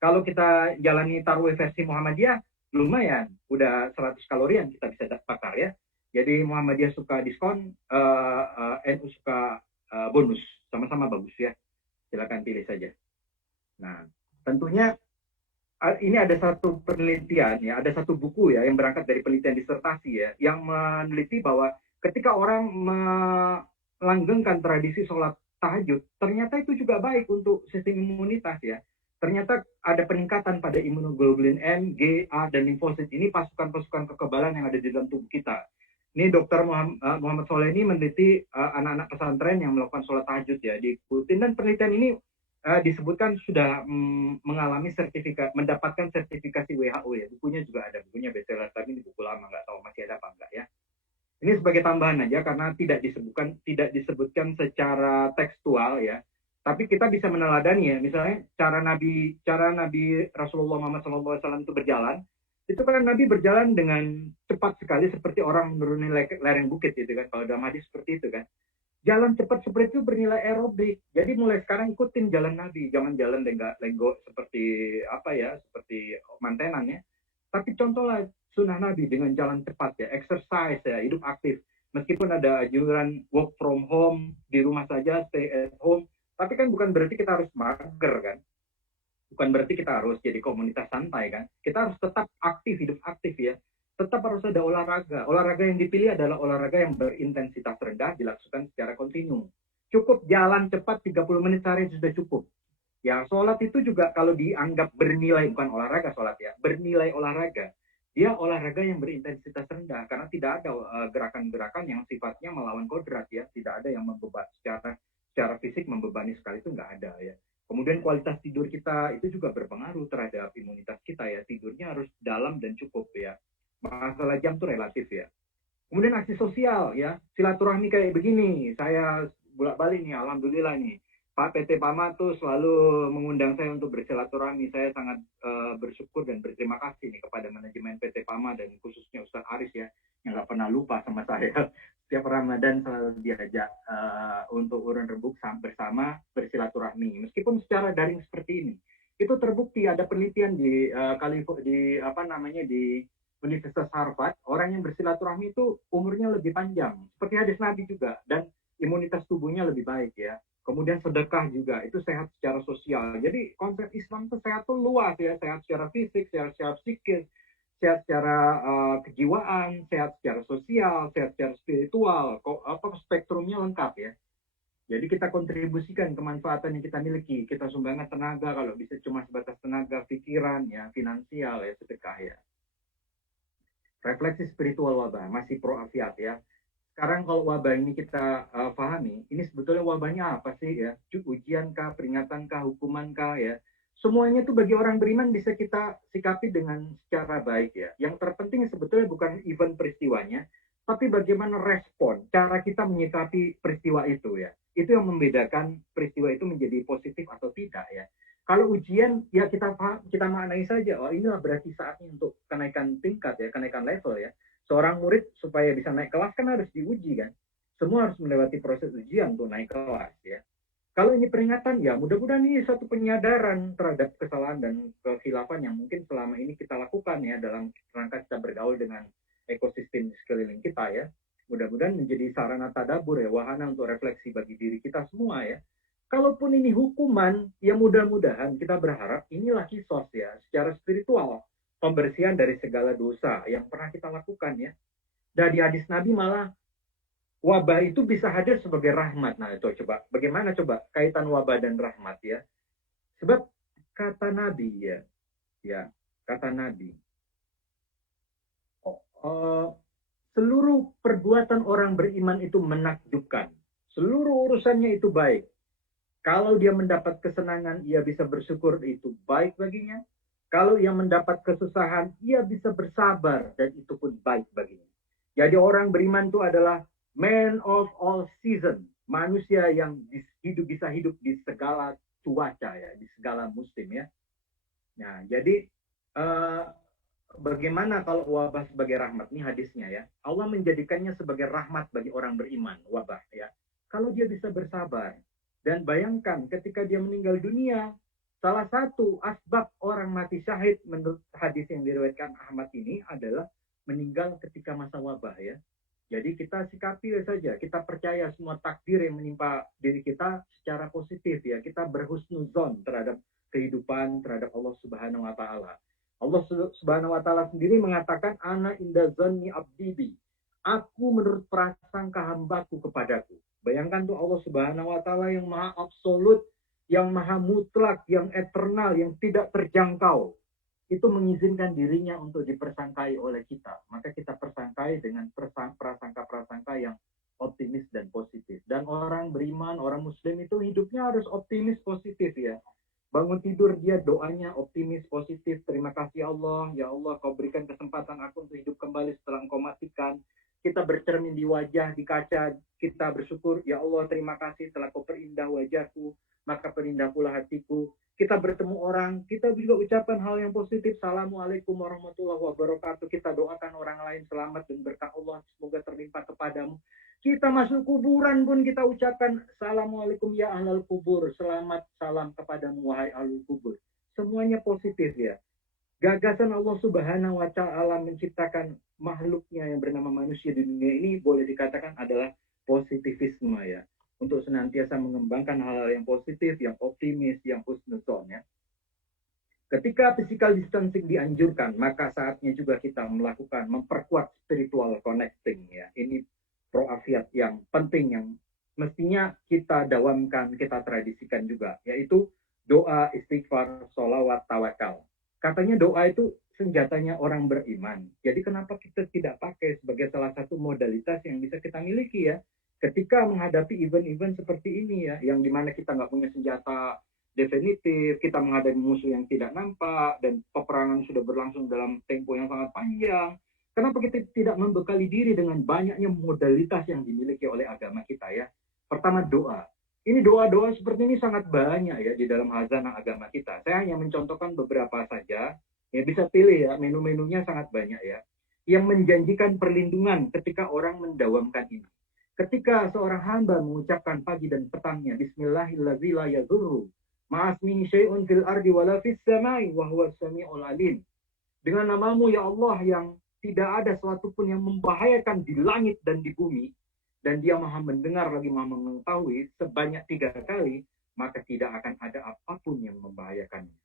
Kalau kita jalani tarawih versi Muhammadiyah, lumayan. Udah 100 kalori yang kita bisa bakar ya. Jadi Muhammadiyah suka diskon, NU suka bonus. Sama-sama bagus ya. Silakan pilih saja. Nah, tentunya ini ada satu penelitian ya, ada satu buku ya yang berangkat dari penelitian disertasi ya, yang meneliti bahwa ketika orang melanggengkan tradisi sholat tahajud, ternyata itu juga baik untuk sistem imunitas ya. Ternyata ada peningkatan pada imunoglobulin M, G, A, dan limfosit. Ini pasukan-pasukan kekebalan yang ada di dalam tubuh kita. Ini Dr. Muhammad Soleh ini meneliti anak-anak pesantren yang melakukan sholat tahajud ya, diikutin, dan penelitian ini disebutkan sudah mengalami mendapatkan sertifikasi WHO ya. Bukunya juga ada, bukunya bestseller, tapi ini buku lama, nggak tahu masih ada apa enggak ya. Ini sebagai tambahan aja karena tidak disebutkan secara tekstual ya. Tapi kita bisa meneladani ya, misalnya cara Nabi Rasulullah Muhammad SAW itu berjalan, itu kan Nabi berjalan dengan cepat sekali seperti orang menuruni lereng bukit gitu kan, kalau dalam hadis seperti itu kan. Jalan cepat seperti itu bernilai aerobik. Jadi mulai sekarang ikutin jalan Nabi, jangan jalan lenggok seperti apa ya, seperti mantenan ya. Tapi contohlah sunnah Nabi dengan jalan cepat ya, exercise ya, hidup aktif. Meskipun ada anjuran work from home, di rumah saja, stay at home, tapi kan bukan berarti kita harus mager kan. Bukan berarti kita harus jadi komunitas santai kan. Kita harus tetap aktif, hidup aktif ya. Tetap harus ada olahraga. Olahraga yang dipilih adalah olahraga yang berintensitas rendah, dilakukan secara kontinu. Cukup jalan cepat 30 menit sehari sudah cukup. Ya, sholat itu juga kalau dianggap bernilai, bukan olahraga sholat ya, bernilai olahraga. Dia olahraga yang berintensitas rendah, karena tidak ada gerakan-gerakan yang sifatnya melawan kodrat ya, tidak ada yang secara fisik membebani sekali, itu nggak ada ya. Kemudian kualitas tidur kita itu juga berpengaruh terhadap imunitas kita ya, tidurnya harus dalam dan cukup ya. Masalah jam itu relatif ya. Kemudian aksi sosial ya, silaturahmi kayak begini, saya bolak-balik nih, alhamdulillah nih. Pak PT Pama tuh selalu mengundang saya untuk bersilaturahmi. Saya sangat bersyukur dan berterima kasih nih kepada manajemen PT Pama dan khususnya Ustadz Aris ya, yang nggak pernah lupa sama saya. Setiap Ramadan selalu diajak untuk urun rebuk bersama bersilaturahmi. Meskipun secara daring seperti ini, itu terbukti ada penelitian di di Universitas Harvard, orang yang bersilaturahmi itu umurnya lebih panjang, seperti hadis Nabi juga, dan imunitas tubuhnya lebih baik ya. Kemudian sedekah juga, itu sehat secara sosial. Jadi konsep Islam itu sehat tuh luas ya, sehat secara fisik, sehat secara psikis, sehat secara kejiwaan, sehat secara sosial, sehat secara spiritual, spektrumnya lengkap ya. Jadi kita kontribusikan kemanfaatan yang kita miliki, kita sumbangkan tenaga, kalau bisa cuma sebatas tenaga, pikiran, ya, finansial, ya, sedekah ya. Refleksi spiritual wabah, masih proafiat ya. Sekarang kalau wabah ini kita pahami, ini sebetulnya wabahnya apa sih ya? Ujian kah, peringatan kah, hukuman kah ya? Semuanya itu bagi orang beriman bisa kita sikapi dengan secara baik ya. Yang terpenting sebetulnya bukan event peristiwanya, tapi bagaimana respon, cara kita menyikapi peristiwa itu ya. Itu yang membedakan peristiwa itu menjadi positif atau tidak ya. Kalau ujian ya kita maknai saja, oh inilah berarti saatnya untuk kenaikan tingkat ya, kenaikan level ya. Seorang murid supaya bisa naik kelas kan harus diuji kan. Semua harus melewati proses ujian untuk naik kelas ya. Kalau ini peringatan ya mudah-mudahan ini suatu penyadaran terhadap kesalahan dan kekhilafan yang mungkin selama ini kita lakukan ya dalam rangka kita bergaul dengan ekosistem sekeliling kita ya. Mudah-mudahan menjadi sarana tadabur ya, wahana untuk refleksi bagi diri kita semua ya. Kalaupun ini hukuman, ya mudah-mudahan kita berharap inilah kisos ya, secara spiritual, pembersihan dari segala dosa yang pernah kita lakukan ya. Dan di hadis Nabi malah wabah itu bisa hadir sebagai rahmat. Nah, itu coba bagaimana coba kaitan wabah dan rahmat ya. Sebab kata Nabi ya, kata Nabi, seluruh perbuatan orang beriman itu menakjubkan. Seluruh urusannya itu baik. Kalau dia mendapat kesenangan, ia bisa bersyukur, itu baik baginya. Kalau ia mendapat kesusahan, ia bisa bersabar, dan itu pun baik baginya. Jadi orang beriman itu adalah man of all season, manusia yang bisa hidup di segala cuaca ya, di segala musim ya. Nah, jadi bagaimana kalau wabah sebagai rahmat? Ini hadisnya ya. Allah menjadikannya sebagai rahmat bagi orang beriman, wabah ya. Kalau dia bisa bersabar. Dan bayangkan ketika dia meninggal dunia, salah satu asbab orang mati syahid menurut hadis yang diriwayatkan Ahmad ini adalah meninggal ketika masa wabah ya. Jadi kita sikapi saja, kita percaya semua takdir yang menimpa diri kita secara positif ya. Kita berhusnuzon terhadap kehidupan, terhadap Allah Subhanahu wa taala. Allah Subhanahu wa taala sendiri mengatakan ana inda zanni abdi. Aku menurut prasangka hambaku kepadaku. Bayangkan tuh Allah Subhanahu wa taala yang maha absolut, yang maha mutlak, yang eternal, yang tidak terjangkau. Itu mengizinkan dirinya untuk dipersangkai oleh kita. Maka kita persangkai dengan prasangka-prasangka yang optimis dan positif. Dan orang beriman, orang muslim itu hidupnya harus optimis positif ya. Bangun tidur dia doanya optimis positif. Terima kasih Allah, ya Allah kau berikan kesempatan aku untuk hidup kembali setelah engkau matikan. Kita bercermin di wajah, di kaca, kita bersyukur, ya Allah terima kasih telah kau perindah wajahku, maka perindah pula hatiku. Kita bertemu orang, kita juga ucapkan hal yang positif. Assalamualaikum warahmatullahi wabarakatuh. Kita doakan orang lain selamat dan berkah Allah semoga terlimpah kepadamu. Kita masuk kuburan pun kita ucapkan Assalamualaikum ya ahlal kubur. Selamat salam kepadamu wahai ahlul kubur. Semuanya positif ya. Gagasan Allah Subhanahu wa taala menciptakan makhluknya yang bernama manusia di dunia ini boleh dikatakan adalah positivisme ya. Untuk senantiasa mengembangkan hal-hal yang positif, yang optimis, yang husnuzon ya. Ketika physical distancing dianjurkan, maka saatnya juga kita melakukan memperkuat spiritual connecting ya. Ini proafiat yang penting yang mestinya kita dawamkan, kita tradisikan juga, yaitu doa, istighfar, sholawat, tawakal. Katanya doa itu senjatanya orang beriman. Jadi kenapa kita tidak pakai sebagai salah satu modalitas yang bisa kita miliki ya? Ketika menghadapi event-event seperti ini ya, yang dimana kita nggak punya senjata definitif, kita menghadapi musuh yang tidak nampak, dan peperangan sudah berlangsung dalam tempo yang sangat panjang. Kenapa kita tidak membekali diri dengan banyaknya modalitas yang dimiliki oleh agama kita ya? Pertama doa. Ini doa-doa seperti ini sangat banyak ya di dalam hazanah agama kita. Saya hanya mencontohkan beberapa saja. Ya bisa pilih ya, menu-menunya sangat banyak ya. Yang menjanjikan perlindungan ketika orang mendawamkan ini. Ketika seorang hamba mengucapkan pagi dan petangnya Bismillahirrahmanirrahim la yadurru ma'asmihi syai'un fil ardi wala fis samai wa huwas samiul alim. Dengan namamu ya Allah yang tidak ada sesuatu pun yang membahayakan di langit dan di bumi, dan dia maha mendengar lagi maha mengetahui sebanyak 3 kali, maka tidak akan ada apapun yang membahayakannya.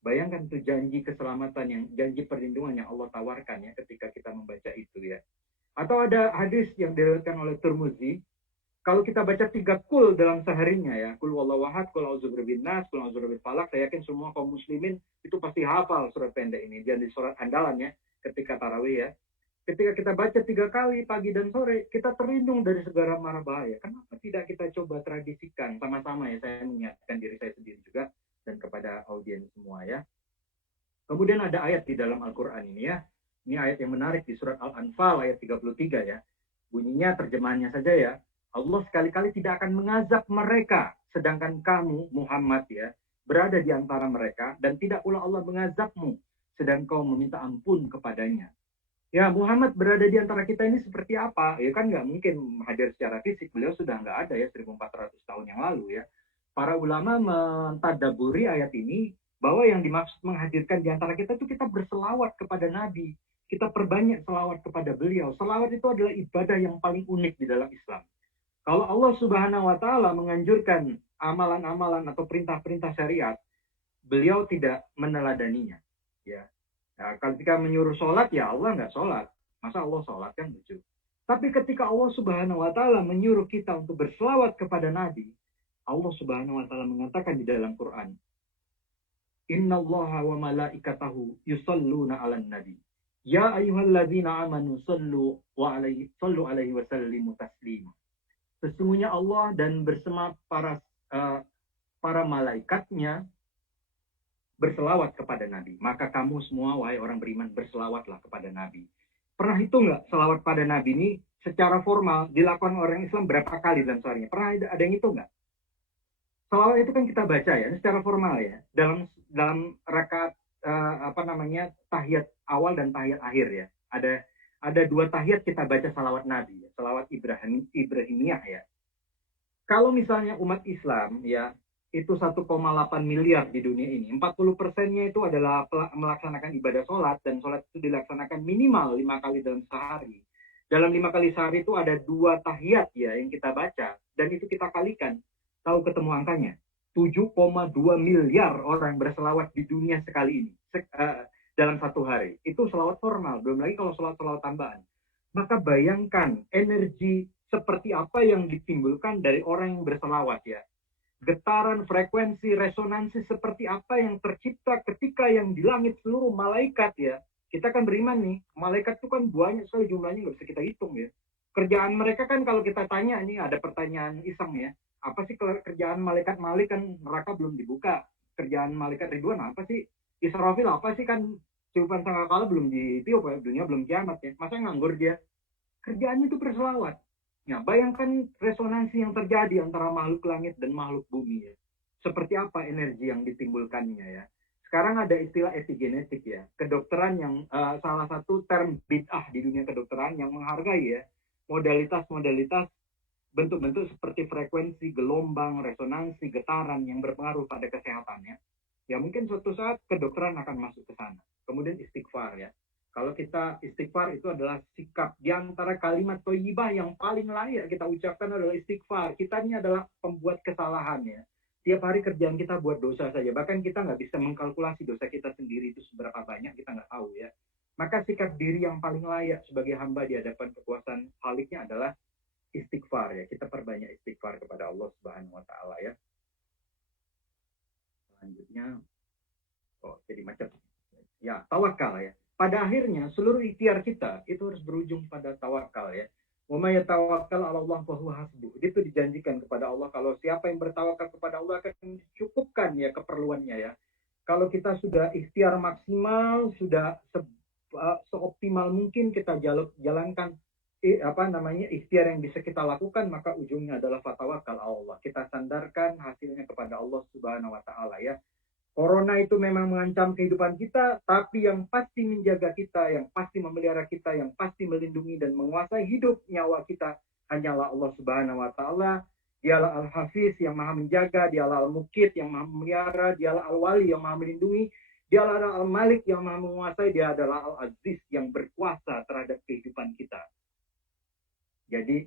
Bayangkan itu janji keselamatan yang janji perlindungan yang Allah tawarkan ya ketika kita membaca itu ya. Atau ada hadis yang diriwayatkan oleh Tirmidzi, kalau kita baca 3 kul dalam seharinya ya, kul wallahu ahad, kul a'udzu birabbin nas, kul a'udzu birabbil falaq, saya yakin semua kaum muslimin itu pasti hafal surat pendek ini, jadi surat andalan ya ketika tarawih ya. Ketika kita baca 3 kali pagi dan sore, kita terlindung dari segala mara bahaya. Kenapa tidak kita coba tradisikan sama-sama ya, saya mengingatkan diri saya sendiri juga dan kepada audiens semua ya. Kemudian ada ayat di dalam Al-Qur'an ini ya. Ini ayat yang menarik di surat Al-Anfal ayat 33 ya. Bunyinya terjemahannya saja ya. Allah sekali-kali tidak akan mengazab mereka, sedangkan kamu Muhammad ya berada di antara mereka, dan tidak pula Allah mengazabmu, sedang kau meminta ampun kepadanya. Ya Muhammad berada di antara kita ini seperti apa? Ya kan nggak mungkin hadir secara fisik, beliau sudah nggak ada ya 1400 tahun yang lalu ya. Para ulama mentadaburi ayat ini bahwa yang dimaksud menghadirkan di antara kita itu kita berselawat kepada Nabi. Kita perbanyak selawat kepada beliau. Selawat itu adalah ibadah yang paling unik di dalam Islam. Kalau Allah Subhanahu wa taala menganjurkan amalan-amalan atau perintah-perintah syariat, beliau tidak meneladaninya. Ya. Nah, ketika menyuruh sholat, ya Allah nggak sholat. Masa Allah sholat kan lucu. Tapi ketika Allah Subhanahu wa taala menyuruh kita untuk berselawat kepada Nabi, Allah Subhanahu wa taala mengatakan di dalam Quran, Innallaha wa malaikatahu yusalluna 'alan nabi. Ya ayyuhalladzina amanu sallu alaihi wa sallimu taslima. Sesungguhnya Allah dan bersama para malaikatnya berselawat kepada Nabi. Maka kamu semua, wahai orang beriman, berselawatlah kepada Nabi. Pernah hitung nggak selawat pada Nabi ini secara formal dilakukan orang Islam berapa kali dalam seharinya? Pernah ada yang hitung nggak? Selawat itu kan kita baca ya, secara formal ya, dalam rakaat tahiyat awal dan tahiyat akhir ya. Ada 2 tahiyat kita baca salawat Nabi, ya. Salawat Ibrahimiyah ya. Kalau misalnya umat Islam ya, itu 1,8 miliar di dunia ini, 40%-nya itu adalah melaksanakan ibadah sholat, dan sholat itu dilaksanakan minimal 5 kali dalam sehari. Dalam 5 kali sehari itu ada 2 tahiyat ya yang kita baca, dan itu kita kalikan, tahu ketemu angkanya? 7,2 miliar orang berselawat di dunia sekali ini. Dalam 1 hari. Itu selawat formal, belum lagi kalau selawat tambahan. Maka bayangkan energi seperti apa yang ditimbulkan dari orang yang berselawat ya. Getaran, frekuensi, resonansi seperti apa yang tercipta ketika yang di langit seluruh malaikat ya. Kita kan beriman nih, malaikat itu kan banyak sekali jumlahnya, nggak bisa kita hitung ya. Kerjaan mereka kan kalau kita tanya, ini ada pertanyaan iseng ya, apa sih kerjaan malaikat Malik, kan neraka belum dibuka. Kerjaan malaikat Ridwan apa sih? Israfil apa sih, kan tiupan sangkakala belum ditiup ya, dunia belum kiamat ya. Masa nganggur dia? Kerjaannya itu berselawat. Nah, bayangkan resonansi yang terjadi antara makhluk langit dan makhluk bumi ya. Seperti apa energi yang ditimbulkannya ya. Sekarang ada istilah epigenetik ya. Kedokteran yang salah satu term bid'ah di dunia kedokteran yang menghargai ya modalitas-modalitas bentuk-bentuk seperti frekuensi, gelombang, resonansi, getaran yang berpengaruh pada kesehatannya. Ya mungkin suatu saat kedokteran akan masuk ke sana. Kemudian istighfar ya. Kalau kita istighfar itu adalah sikap di antara kalimat thayyibah yang paling layak kita ucapkan adalah istighfar. Kita ini adalah pembuat kesalahan ya. Tiap hari kerjaan kita buat dosa saja. Bahkan kita nggak bisa mengkalkulasi dosa kita sendiri itu seberapa banyak, kita nggak tahu ya. Maka sikap diri yang paling layak sebagai hamba di hadapan kekuasaan Khaliknya adalah istighfar ya. Kita perbanyak istighfar kepada Allah Subhanahu wa taala ya. Selanjutnya jadi macam ya, tawakal ya. Pada akhirnya seluruh ikhtiar kita itu harus berujung pada tawakal ya. Wa may yatawakkal 'ala Allah fa huwa hasbuh. Itu dijanjikan kepada Allah, kalau siapa yang bertawakal kepada Allah akan dicukupkan ya keperluannya ya. Kalau kita sudah ikhtiar maksimal, sudah seoptimal mungkin kita jalankan ikhtiar yang bisa kita lakukan, maka ujungnya adalah fatawakal Allah. Kita sandarkan hasilnya kepada Allah Subhanahu wa taala ya. Corona itu memang mengancam kehidupan kita, tapi yang pasti menjaga kita, yang pasti memelihara kita, yang pasti melindungi dan menguasai hidup nyawa kita hanyalah Allah Subhanahu wa taala. Dialah Al-Hafiz yang Maha menjaga, dialah Al-Muqit yang Maha memelihara, dialah Al-Wali yang Maha melindungi, dialah Al-Malik yang Maha menguasai, dia adalah Al-Aziz yang berkuasa terhadap kehidupan kita. Jadi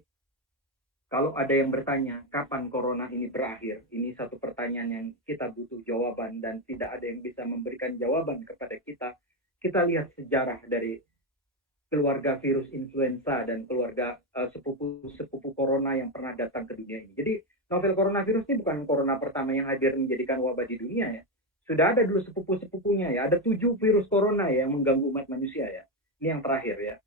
kalau ada yang bertanya, kapan corona ini berakhir? Ini satu pertanyaan yang kita butuh jawaban dan tidak ada yang bisa memberikan jawaban kepada kita. Kita lihat sejarah dari keluarga virus influenza dan keluarga sepupu corona yang pernah datang ke dunia ini. Jadi novel coronavirus ini bukan corona pertama yang hadir menjadikan wabah di dunia ya. Sudah ada dulu sepupu-sepupunya ya. Ada 7 virus corona ya yang mengganggu umat manusia ya. Ini yang terakhir ya.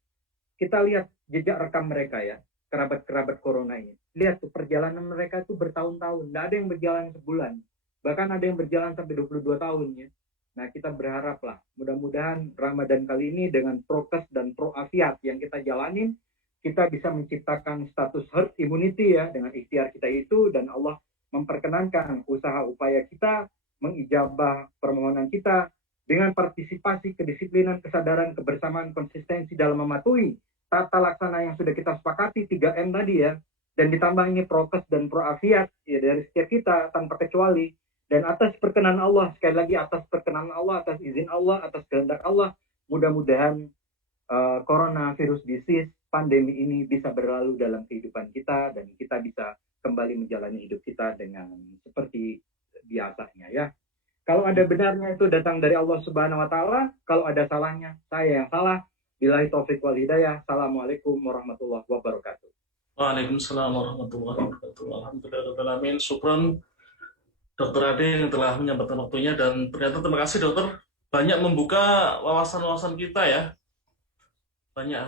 Kita lihat jejak rekam mereka ya, kerabat-kerabat corona ini. Lihat tuh perjalanan mereka tuh bertahun-tahun. Tidak ada yang berjalan sebulan. Bahkan ada yang berjalan sampai 22 tahun ya. Nah, kita berharap lah, mudah-mudahan Ramadan kali ini dengan prokes dan proafiat yang kita jalanin, kita bisa menciptakan status herd immunity ya, dengan ikhtiar kita itu, dan Allah memperkenankan usaha upaya kita, mengijabah permohonan kita, dengan partisipasi, kedisiplinan, kesadaran, kebersamaan, konsistensi dalam mematuhi tata laksana yang sudah kita sepakati 3M tadi ya, dan ditambah ini prokes dan proafiat ya dari setiap kita tanpa kecuali, dan atas perkenan Allah, sekali lagi atas perkenan Allah, atas izin Allah, atas kehendak Allah, mudah-mudahan coronavirus disease, pandemi ini bisa berlalu dalam kehidupan kita dan kita bisa kembali menjalani hidup kita dengan seperti biasanya ya. Kalau ada benarnya itu datang dari Allah Subhanahu wa taala, kalau ada salahnya saya yang salah. Billahi taufiq wal hidayah. Assalamualaikum warahmatullahi wabarakatuh. Waalaikumsalam warahmatullahi wabarakatuh. Alhamdulillah. Syukron Dokter Ade yang telah menyempatkan waktunya, dan ternyata terima kasih dokter, banyak membuka wawasan-wawasan kita ya. Banyak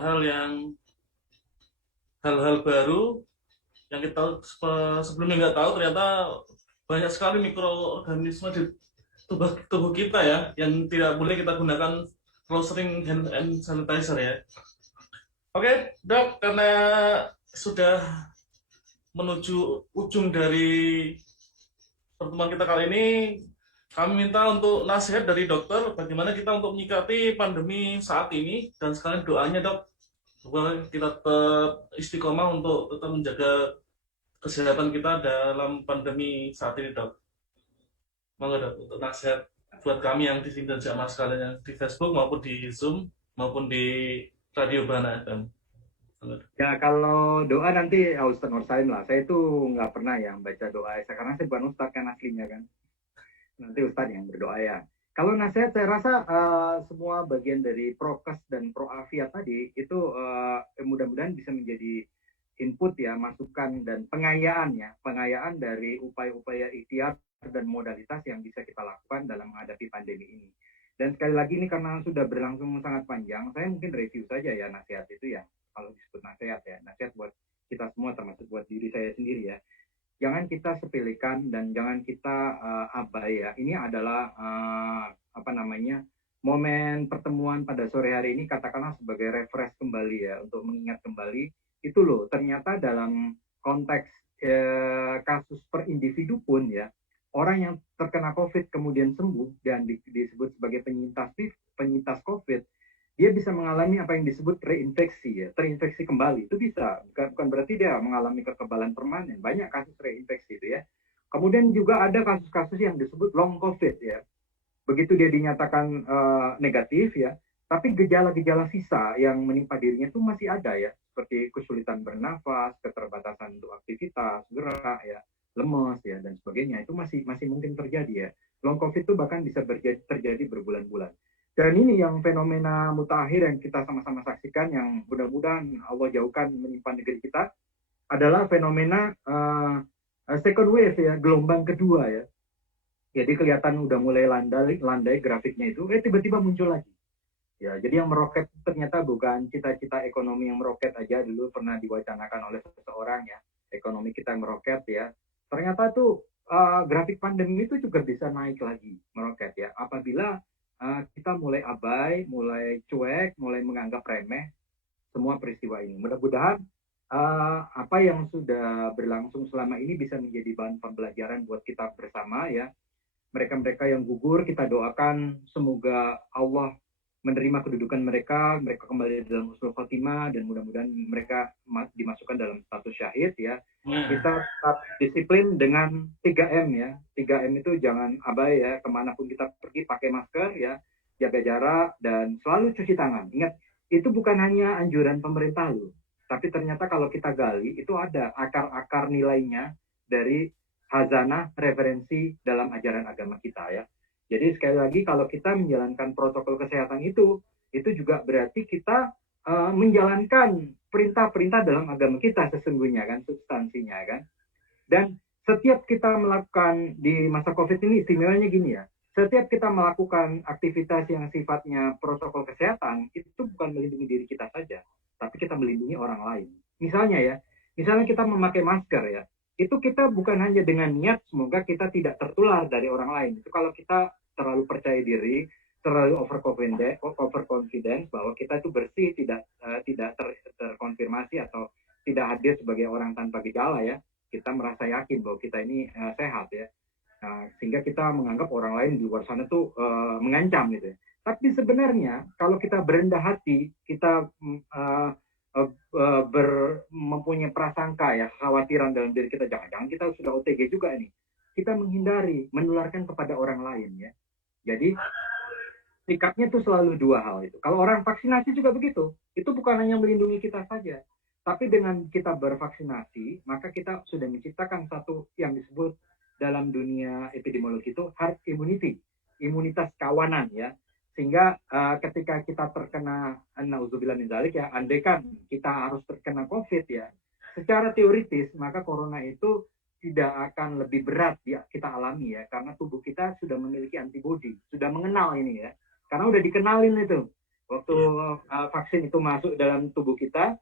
hal-hal baru yang kita sebelumnya nggak tahu, ternyata banyak sekali mikroorganisme di tubuh kita ya, yang tidak boleh kita gunakan closing hand sanitizer ya. Oke, Dok, karena sudah menuju ujung dari pertemuan kita kali ini, kami minta untuk nasihat dari dokter bagaimana kita untuk menyikapi pandemi saat ini, dan sekalian doanya Dok, supaya kita tetap istiqomah untuk tetap menjaga kesehatan kita dalam pandemi saat ini Dok. Monggo Dok, untuk nasihat buat kami yang di sini dan jamaah sekalian yang di Facebook maupun di Zoom maupun di Radio Bana FM. Ya kalau doa nanti Ustaz Nur Salim lah. Saya tuh nggak pernah ya baca doa. Karena saya bukan Ustaz kan aslinya kan. Nanti Ustaz yang berdoa ya. Kalau nasihat saya rasa semua bagian dari prokes dan proafiat tadi itu mudah-mudahan bisa menjadi input ya, masukan dan pengayaan dari upaya-upaya ikhtiar dan modalitas yang bisa kita lakukan dalam menghadapi pandemi ini. Dan sekali lagi ini karena sudah berlangsung sangat panjang, saya mungkin review saja ya nasihat itu ya. kalau disebut nasihat ya, nasihat buat kita semua termasuk buat diri saya sendiri ya. Jangan kita sepelekan dan jangan kita abai ya. Ini adalah momen pertemuan pada sore hari ini katakanlah sebagai refresh kembali ya, untuk mengingat kembali itu loh, ternyata dalam konteks kasus per individu pun ya, orang yang terkena COVID kemudian sembuh dan disebut sebagai penyintas COVID, dia bisa mengalami apa yang disebut reinfeksi ya, terinfeksi kembali. Itu bisa, bukan berarti dia mengalami kekebalan permanen. Banyak kasus reinfeksi itu ya. Kemudian juga ada kasus-kasus yang disebut long COVID ya. Begitu dia dinyatakan negatif ya, tapi gejala-gejala sisa yang menimpa dirinya itu masih ada ya, seperti kesulitan bernafas, keterbatasan untuk aktivitas, gerak ya, lemes ya dan sebagainya. Itu masih mungkin terjadi ya. Long COVID itu bahkan bisa terjadi berbulan-bulan. Dan ini yang fenomena mutakhir yang kita sama-sama saksikan, yang mudah-mudahan Allah jauhkan menimpa negeri kita, adalah fenomena second wave ya, gelombang kedua ya. Jadi kelihatan udah mulai landai grafiknya itu, tiba-tiba muncul lagi. Ya, jadi yang meroket ternyata bukan cita-cita ekonomi yang meroket aja dulu pernah diwacanakan oleh seseorang ya, ekonomi kita yang meroket ya. Ternyata tuh grafik pandemi itu juga bisa naik lagi, meroket ya, apabila kita mulai abai, mulai cuek, mulai menganggap remeh semua peristiwa ini. Mudah-mudahan apa yang sudah berlangsung selama ini bisa menjadi bahan pembelajaran buat kita bersama ya. Mereka-mereka yang gugur, kita doakan semoga Allah menerima kedudukan mereka kembali dalam husnul khotimah, dan mudah-mudahan mereka dimasukkan dalam status syahid ya. Kita tetap disiplin dengan 3M ya. 3M itu jangan abai ya, kemanapun kita pergi pakai masker ya, jaga jarak, dan selalu cuci tangan. Ingat, itu bukan hanya anjuran pemerintah loh, tapi ternyata kalau kita gali, itu ada akar-akar nilainya dari hazanah referensi dalam ajaran agama kita ya. Jadi sekali lagi, kalau kita menjalankan protokol kesehatan itu juga berarti kita menjalankan perintah-perintah dalam agama kita sesungguhnya kan, substansinya kan. Dan setiap kita melakukan di masa COVID ini, istimewanya gini ya, setiap kita melakukan aktivitas yang sifatnya protokol kesehatan, itu bukan melindungi diri kita saja, tapi kita melindungi orang lain. Misalnya kita memakai masker ya, itu kita bukan hanya dengan niat semoga kita tidak tertular dari orang lain. Itu kalau kita terlalu percaya diri, terlalu overconfident bahwa kita itu bersih, tidak terkonfirmasi atau tidak hadir sebagai orang tanpa gejala ya, kita merasa yakin bahwa kita ini sehat ya. Sehingga kita menganggap orang lain di luar sana tuh mengancam gitu ya. Tapi sebenarnya kalau kita berendah hati, kita mempunyai prasangka ya, khawatiran dalam diri kita, jangan-jangan kita sudah OTG juga ini, kita menghindari menularkan kepada orang lain ya. Jadi sikapnya itu selalu dua hal itu. Kalau orang vaksinasi juga begitu, itu bukan hanya melindungi kita saja, tapi dengan kita bervaksinasi, maka kita sudah menciptakan satu yang disebut dalam dunia epidemiologi itu herd immunity, imunitas kawanan ya. Sehingga ketika kita terkena nauzubillah min dzalik ya, andaikan kita harus terkena COVID ya, secara teoritis maka corona itu tidak akan lebih berat ya kita alami ya, karena tubuh kita sudah memiliki antibodi, sudah mengenal ini ya, karena udah dikenalin itu waktu vaksin itu masuk dalam tubuh kita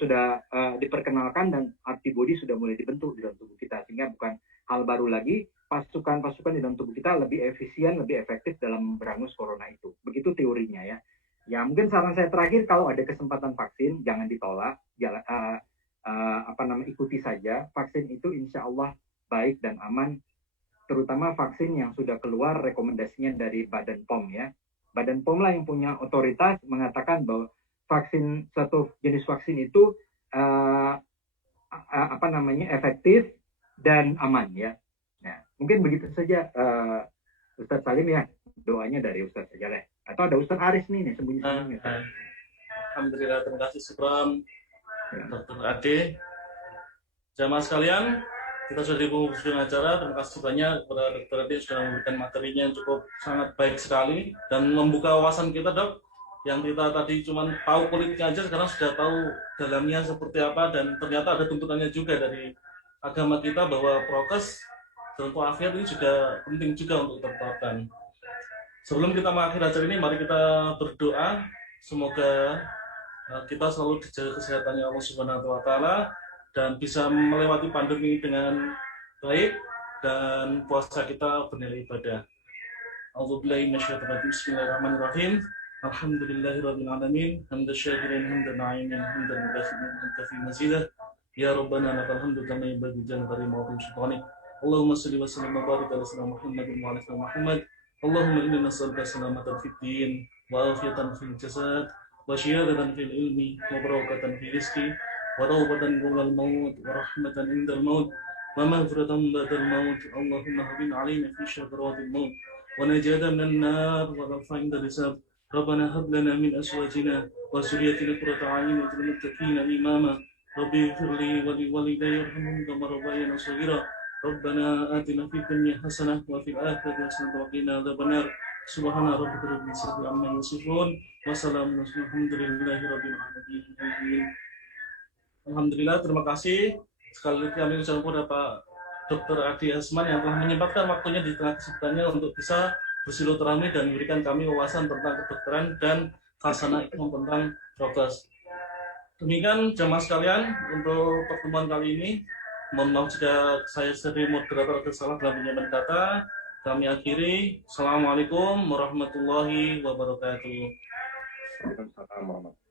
sudah diperkenalkan dan antibodi sudah mulai dibentuk di dalam tubuh kita, sehingga bukan hal baru lagi, pasukan-pasukan di dalam tubuh kita lebih efisien, lebih efektif dalam memberangus corona itu. Begitu teorinya ya. Ya mungkin saran saya terakhir, kalau ada kesempatan vaksin jangan ditolak, ikuti saja. Vaksin itu insya Allah baik dan aman, terutama vaksin yang sudah keluar rekomendasinya dari Badan POM ya. Badan POM lah yang punya otoritas mengatakan bahwa satu jenis vaksin itu efektif dan aman ya. Nah, mungkin begitu saja Ustadz Salim ya, doanya dari Ustadz saja lah. Atau ada Ustadz Aris nih sembunyi-sembunyi. Alhamdulillah, terima kasih Subhan Dr. Ade. Jamaah sekalian, kita sudah di penghujung acara. Terima kasih banyak kepada Dr. Ade sudah memberikan materinya yang cukup sangat baik sekali dan membuka wawasan kita, Dok. Yang kita tadi cuma tahu politiknya aja, sekarang sudah tahu dalamnya seperti apa, dan ternyata ada tuntutannya juga dari agama kita bahwa prokes dan wa'afiat ini juga penting juga untuk terapkan. Sebelum kita mengakhiri acara ini, mari kita berdoa semoga kita selalu dijaga kesehatannya Allah Subhanahu wa taala dan bisa melewati pandemi dengan baik dan puasa kita bernilai ibadah. A'udzubillahi minasyaitonir rajim. Bismillahirrahmanirrahim. Alhamdulillahirabbil alamin. Hamdan syakirin hamdan na'imin hamdan kafi mazidah. Ya Rabbana lakal hamdu kama yanbaghi li jalali wajhika sultanik. Allahumma shalli wa sallim wa barik ala sayyidina Muhammadin wa ala ali Muhammad. Allahumma inna nas'aluka salamatan fid din wa afiyatan fil jasad wa syihadatan fil ilmi wa barakatan fil rizqi wa tawbatan qabla al-maut wa rahmatan inda al-maut wa maghfiratan ba'da al-maut. Allahumma hadin alaina fi syakaratil maut wa najata minan nar wa rafa inda al-hisab. Rabbana hab lana min azwajina wa dhurriyyatina qurrata a'yun waj'alna lil muttaqina imama. Rabbi ighfirli wa li walidayya warhamhum kama rabbayana shaghira. Rabbana atina fid dunya hasanah wa fil akhirati hasanah wa qina adzabannar. Subhana rabbika rabbil izzati amma yasifun wa salamun alhamdulillahi rabbil alamin. Alhamdulillah, terima kasih. Sekali lagi kami ucapkan kepada Pak Dr. Adi Asman yang telah menyempatkan waktunya di tengah kesibukannya untuk bisa bersilaturahmi dan memberikan kami wawasan tentang kedokteran dan khasana tentang prokes. Demikian jamaah sekalian untuk pertemuan kali ini. Mohon maaf jika saya sebagai moderator ada salah dalam penyampaian kata. Kami akhiri. Assalamualaikum warahmatullahi wabarakatuh. Waalaikumsalam warahmatullahi wabarakatuh.